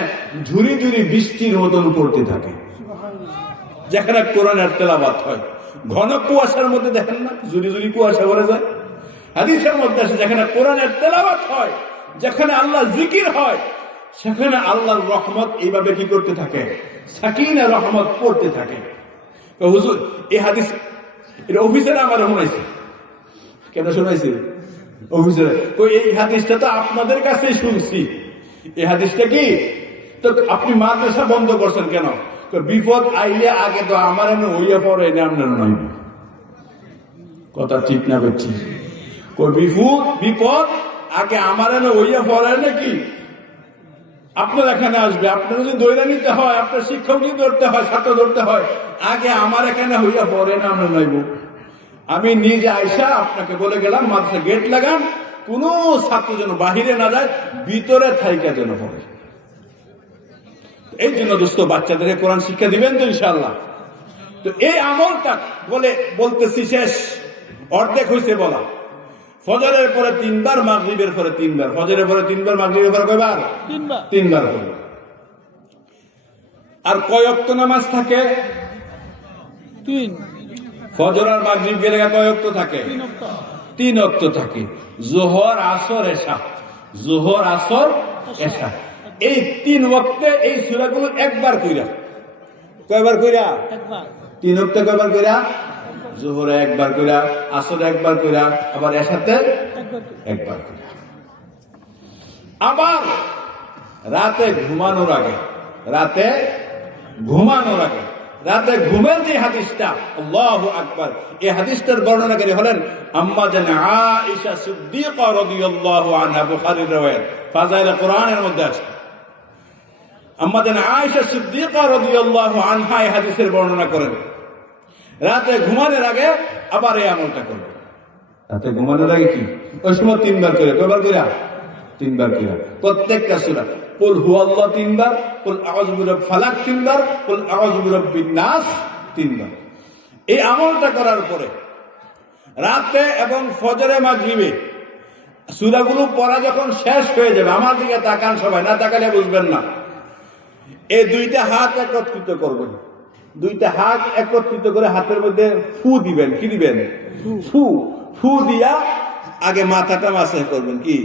ঝুরি ঝুরি বৃষ্টির মতন পড়তে থাকে। যেখানে কোরআনের তেলাওয়াত হয়, ঘন কুয়াশার মধ্যে দেখেন না ঝুরি ঝুরি কুয়াশা ভরে যায়। হাদিসের মধ্যে আছে যেখানে কোরআনের তেলাওয়াত হয়, যেখানে আল্লাহ জিকির হয়, সেখানে আল্লাহর রহমত এইভাবে কি করতে থাকে, সাকিনা রহমত পড়তে থাকে। হুজুর এই হাদিস এটা অফিসার আমার শোনাইছে। কেন শোনাইছে? অফিসার এই হাদিসটা তো আপনাদের কাছেই শুনছি। এই হাদিসটা কি তো আপনি মাদ্রাসা বন্ধ করছেন কেন? বিপদ আইলে আগে তো আমার এনে হইয়া পড়ে এনে আপনার নয়। কথা ঠিক না করছি? বিপদ আগে আমার এনে হইয়া পড়ে নাকি আপনার এখানে আসবে। আপনার যদি দৈরা নিতে হয়, আপনার শিক্ষক যদি ধরতে হয়, ছাত্র ধরতে হয়, আগে আমার এখানে হইয়া পড়ে না আমরা নইব। আমি নিজে আইসা আপনাকে বলে গেলাম মাদ্রাসা গেট লাগান, কোন ছাত্র যেন বাহিরে না যায়, ভিতরে থাইকা যেন পড়ে। এই জন্য দোস্ত বাচ্চাদেরকে কোরআন শিক্ষা দিবেন তো ইনশাআল্লাহ। তো এই আমলটা বলতেছি শেষ, অর্ধেক হয়েছে বলা। ফজরের পরে 3 বার, মাগরিবের পরে 3 বার। ফজরের পরে 3 বার, মাগরিবের পরে কয়বার? 3 বার হলো। আর কয় ওয়াক্ত নামাজ থাকে? 3। ফজর আর মাগরিব গেলে কয় ওয়াক্ত থাকে? 3 ওয়াক্ত থাকে। যোহর, আসর, এশা। যোহর, আসর, এশা, এই 3 ওয়াক্তে এই সূরাগুলো একবার কইরা। কয়বার কইরা? একবার। 3 ওয়াক্তে কয়বার কইরা? যোহরে একবার কইরা, আসরে একবার কইরা, আবার এশাতে একবার কইরা। আবার রাতে ঘুমানোর আগে, রাতে ঘুমের যে হাদিসটা, আল্লাহু আকবার, এই হাদিসটার বর্ণনাকারী হলেন আম্মা জান আয়েশা সিদ্দিকা রাদিয়াল্লাহু আনহা, বুখারীর riwayat, ফাজাইল কোরআনের মধ্যে আছে। আম্মা জান আয়েশা সিদ্দিকা রাদিয়াল্লাহু আনহা এই হাদিসের বর্ণনা করেন, রাতে ঘুমানোর আগে আবার এই আমলটা করবে। রাতে ঘুমানোর আগে কি ওই সময় 3 বার করে, কয়বার করে? 3 বার করে। প্রত্যেকটা সূরা কুল হুয়াল্লাহ 3 বার, কুল আউযু বিরাব্বিল ফালাক 3 বার, কুল আউযু বিরাব্বিন নাস 3 বার। এই আমলটা করার পরে রাতে এবং ফজরে মাগরিবে সূরাগুলো পড়া যখন শেষ হয়ে যাবে, আমার দিকে তাকান সবাই, না তাকালে বুঝবেন না। এই 2টা হাত একত্রিত করবেন, 2টা হাত একত্রিত করে হাতের মধ্যে ফু দিবেন। কি দিবেন? ফু দিয়া আগে মাথাটা মাসাজ করবেন। কি?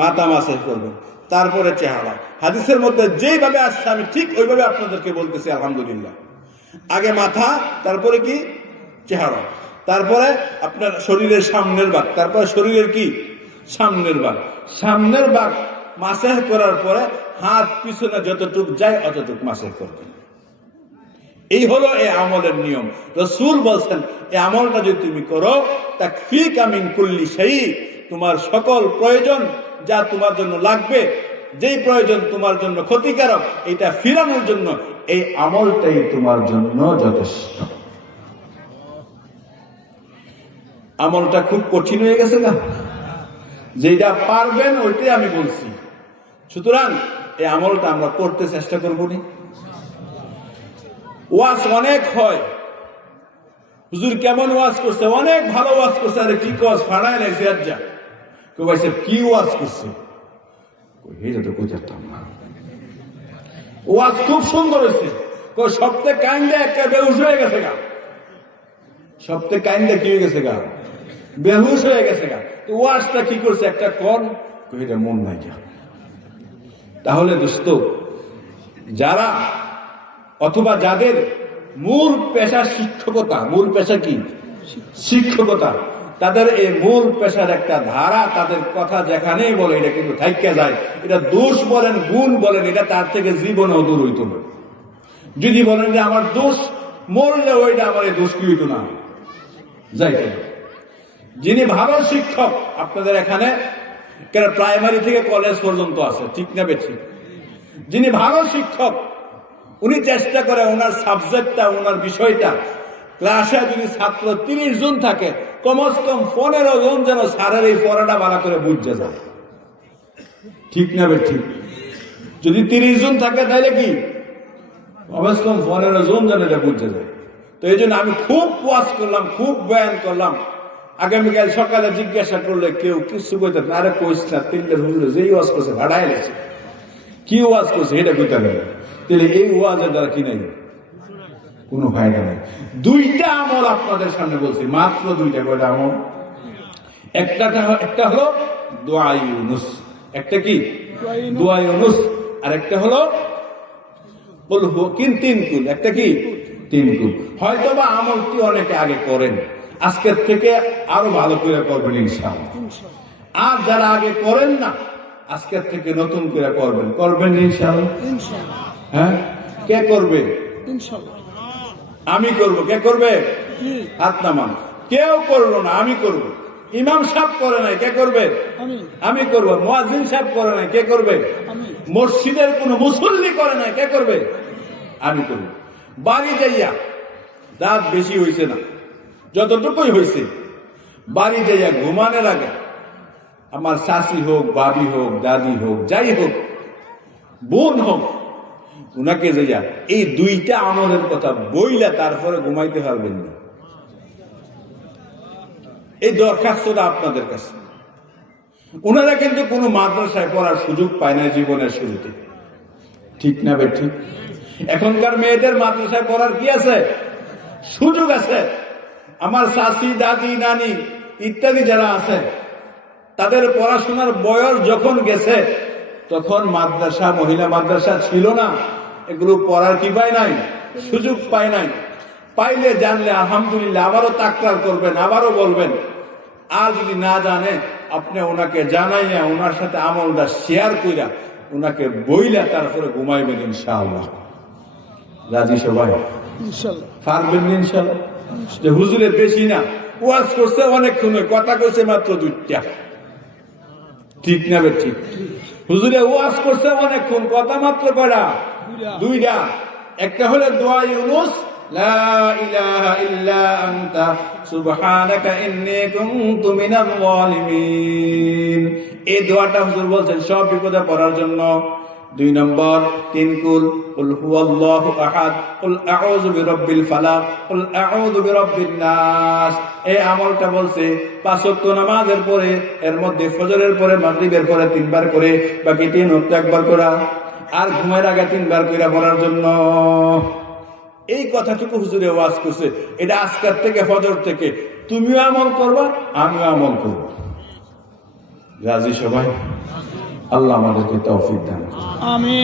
মাথা মাসাজ করবেন, তারপরে চেহারা। হাদিসের মধ্যে যেভাবে আসছে আমি ঠিক ওইভাবে আপনাদেরকে বলতেছি। আলহামদুলিল্লাহ, আগে মাথা, তারপরে কি? চেহারা, তারপরে আপনার শরীরের সামনের ভাগ, তারপরে শরীরের কি? সামনের ভাগ। সামনের ভাগ মাসাজ করার পরে হাত পিছনে যতটুক যায় অতটুক মাসাজ করবেন। এই হলো এই আমলের নিয়ম। রাসূল বলছেন এই আমলটা যদি তুমি করো, তাকফিকা মিন কুল্লি শাই, তোমার সকল প্রয়োজন যা তোমার জন্য লাগবে, যেই প্রয়োজন তোমার জন্য ক্ষতিকারক, এটা ফিরানোর জন্য এই আমলটাই তোমার জন্য যথেষ্ট। আমলটা খুব কঠিন হয়ে গেছে না? যেটা পারবেন ওইটাই আমি বলছি। সুতরাং এই আমলটা আমরা করতে চেষ্টা করবো নি। ওয়াজ অনেক হয়, হুজুর কেমন ওয়াজ করছে? অনেক ভালো ওয়াজ করছে। আরে কি ওয়াজ ফাড়ায় লাগছে? আর যা কেউ ভাই কি ওয়াজ করছে? এটা তো বুঝতাম না। ওয়াজ খুব সুন্দর হয়েছে, সপ্তাহে কাইন্দে একটা বেহুশ হয়ে গেছে গা, সপ্তাহে কাইন্দে কি হয়ে গেছে গা, বেহুশ হয়ে গেছে গা। তো ওয়াজটা কি করছে একটা কোন এটা মন নাই গা। তাহলে দোস্ত, যারা অথবা যাদের মূল পেশা শিক্ষকতা, মূল পেশা কি শিক্ষকতা, তাদের এই মূল পেশার একটা ধারা, তাদের কথা যেখানেই বলে এটা কিন্তু থাইকা যায়। এটা দোষ বলেন গুণ বলেন, এটা তার থেকে জীবনেও দূর হইত না। যদি বলেন যে আমার দোষ, মরলে ওইটা আমার এই দোষ কি হইত না যাই। যিনি ভালো শিক্ষক আপনাদের এখানে কেন প্রাইমারি থেকে কলেজ পর্যন্ত আছে, ঠিক না বেঠিক? যিনি ভালো শিক্ষক উনি চেষ্টা করে ওনার সাবজেক্টটা, ওনার বিষয়টা ক্লাসে যদি ছাত্র 30 জন থাকে, কমস কম 15 জন যেন স্যারের এই পড়াটা ভালো করে বুঝতে যায়, ঠিক না বেঠিক? যদি 30 জন থাকে তাহলে কি কমস কম 15 জন যেন এটা বুঝতে যায়। তো এই জন্য আমি খুব ওয়াজ করলাম, খুব বয়ান করলাম। আগামীকাল সকালে জিজ্ঞাসা করলে কেউ কিছু কইতে না, আরে কইস না, 3টা হুজুর যেই ওয়াজ করছে ভাড়ায় গেছে, কি ওয়াজ করছে এটা কইতে হবে। তাহলে এই ওয়াজের দ্বারা কি নাই, কোনো ফায়দা নাই। 2টা আমল আপনাদের সামনে বলছি, মাত্র 2টা কয়টা আমল। একটা হলো দোয়া ইউনুস, একটা কি দোয়া ইউনুস, আর একটা হলো বলবো তিন কুল, একটা কি 3 কুল। হয়তো বা আমলটি অনেকে আগে করেন, আজকের থেকে আরো ভালো করে করবেন ইনশাআল্লাহ। আর যারা আগে করেন না, আজকের থেকে নতুন করে করবেন ইনশাআল্লাহ। হ্যাঁ, কে করবে? আমি করব। কে করবে? হাত নামান। কেউ করলো না, আমি করব। ইমাম সাহেব করে নাই, কে করবে? আমি করব। মুয়াজ্জিন সাহেব করে নাই, কে করবে? মসজিদের কোন মুসল্লি করে নাই, কে করবে? আমি করব। বাড়ি যাইয়া, রাত বেশি হয়েছে না, যতটুকুই হয়েছে, বাড়ি যাইয়া ঘুমানোর আগে আমার শাশি হোক, বাবি হোক, দাদি হোক, যাই হোক, বোন হোক, উনাকে যাইয়া এই 2টা আমলের কথা বইলা তারপরে ঘুমাইতে পারবেন না। এই দরখাস্তটা আপনাদের কাছে। উনারা কিন্তু কোনো মাদ্রাসায় পড়ার সুযোগ পায় না জীবনের শুরুতে, ঠিক না বে ঠিক? এখনকার মেয়েদের মাদ্রাসায় পড়ার কি আছে? সুযোগ আছে। আমার শাশি, দাদি, নানি ইত্যাদি যারা আছে, তাদের পড়াশোনার বয়স যখন গেছে, তখন মাদ্রাসা, মহিলা মাদ্রাসা ছিল না, এগুলো পড়ার কি পায় নাই, সুযোগ পায় নাই। পাইলে জানলে আলহামদুলিল্লাহ, আবারও তাকরার করবেন, আবারও বলবেন। আর যদি না জানে, আপনি ওনাকে জানাইয়া, ওনার সাথে আমলটা শেয়ার কইরা, ওনাকে বইলা তারপরে ঘুমাইবেন ইনশাআল্লাহ। রাজি সবাই? পারবেন ইনশাআল্লাহ? যে হুজুরের বেশি না, ওয়াজ করছে অনেকক্ষণ, কথা কইছে মাত্র 2টা, ঠিক না বে ঠিক? হুজুরে ওয়াজ করছে অনেকক্ষণ, কথা মাত্র কয়টা? 2টা। একটা হলো দোয়া ইউনুস, লা ইলাহা ইল্লা আনতা সুবহানাকা ইন্নী কুনতু মিনাল যালিমিন। এই দোয়াটা হুজুর বলছেন সব বিপদে পড়ার জন্য। 2 নম্বর 3 কুল, কুল হুয়াল্লাহু আহাদ, কুল আউযু বিরাব্বিল ফালাক, কুল আউযু বিরাব্বিন নাস। এই আমলটা বলছে 5 ওয়াক্ত নামাজের পরে, এর মধ্যে ফজরের পরে, মাগরিবের পরে 3 বার করে, বাকি 3 ওয়াক্ত একবার করা, আর ঘুমের আগে 3 বার করে পড়ার জন্য। এই কথাটুকু হুজুরে ওয়াজ করছে। এটা আজকের থেকে, ফজর থেকে তুমিও আমল করবা, আমিও আমল করব। রাজি সবাই? আল্লাহ আমাদেরকে তৌফিক দান। আমিন।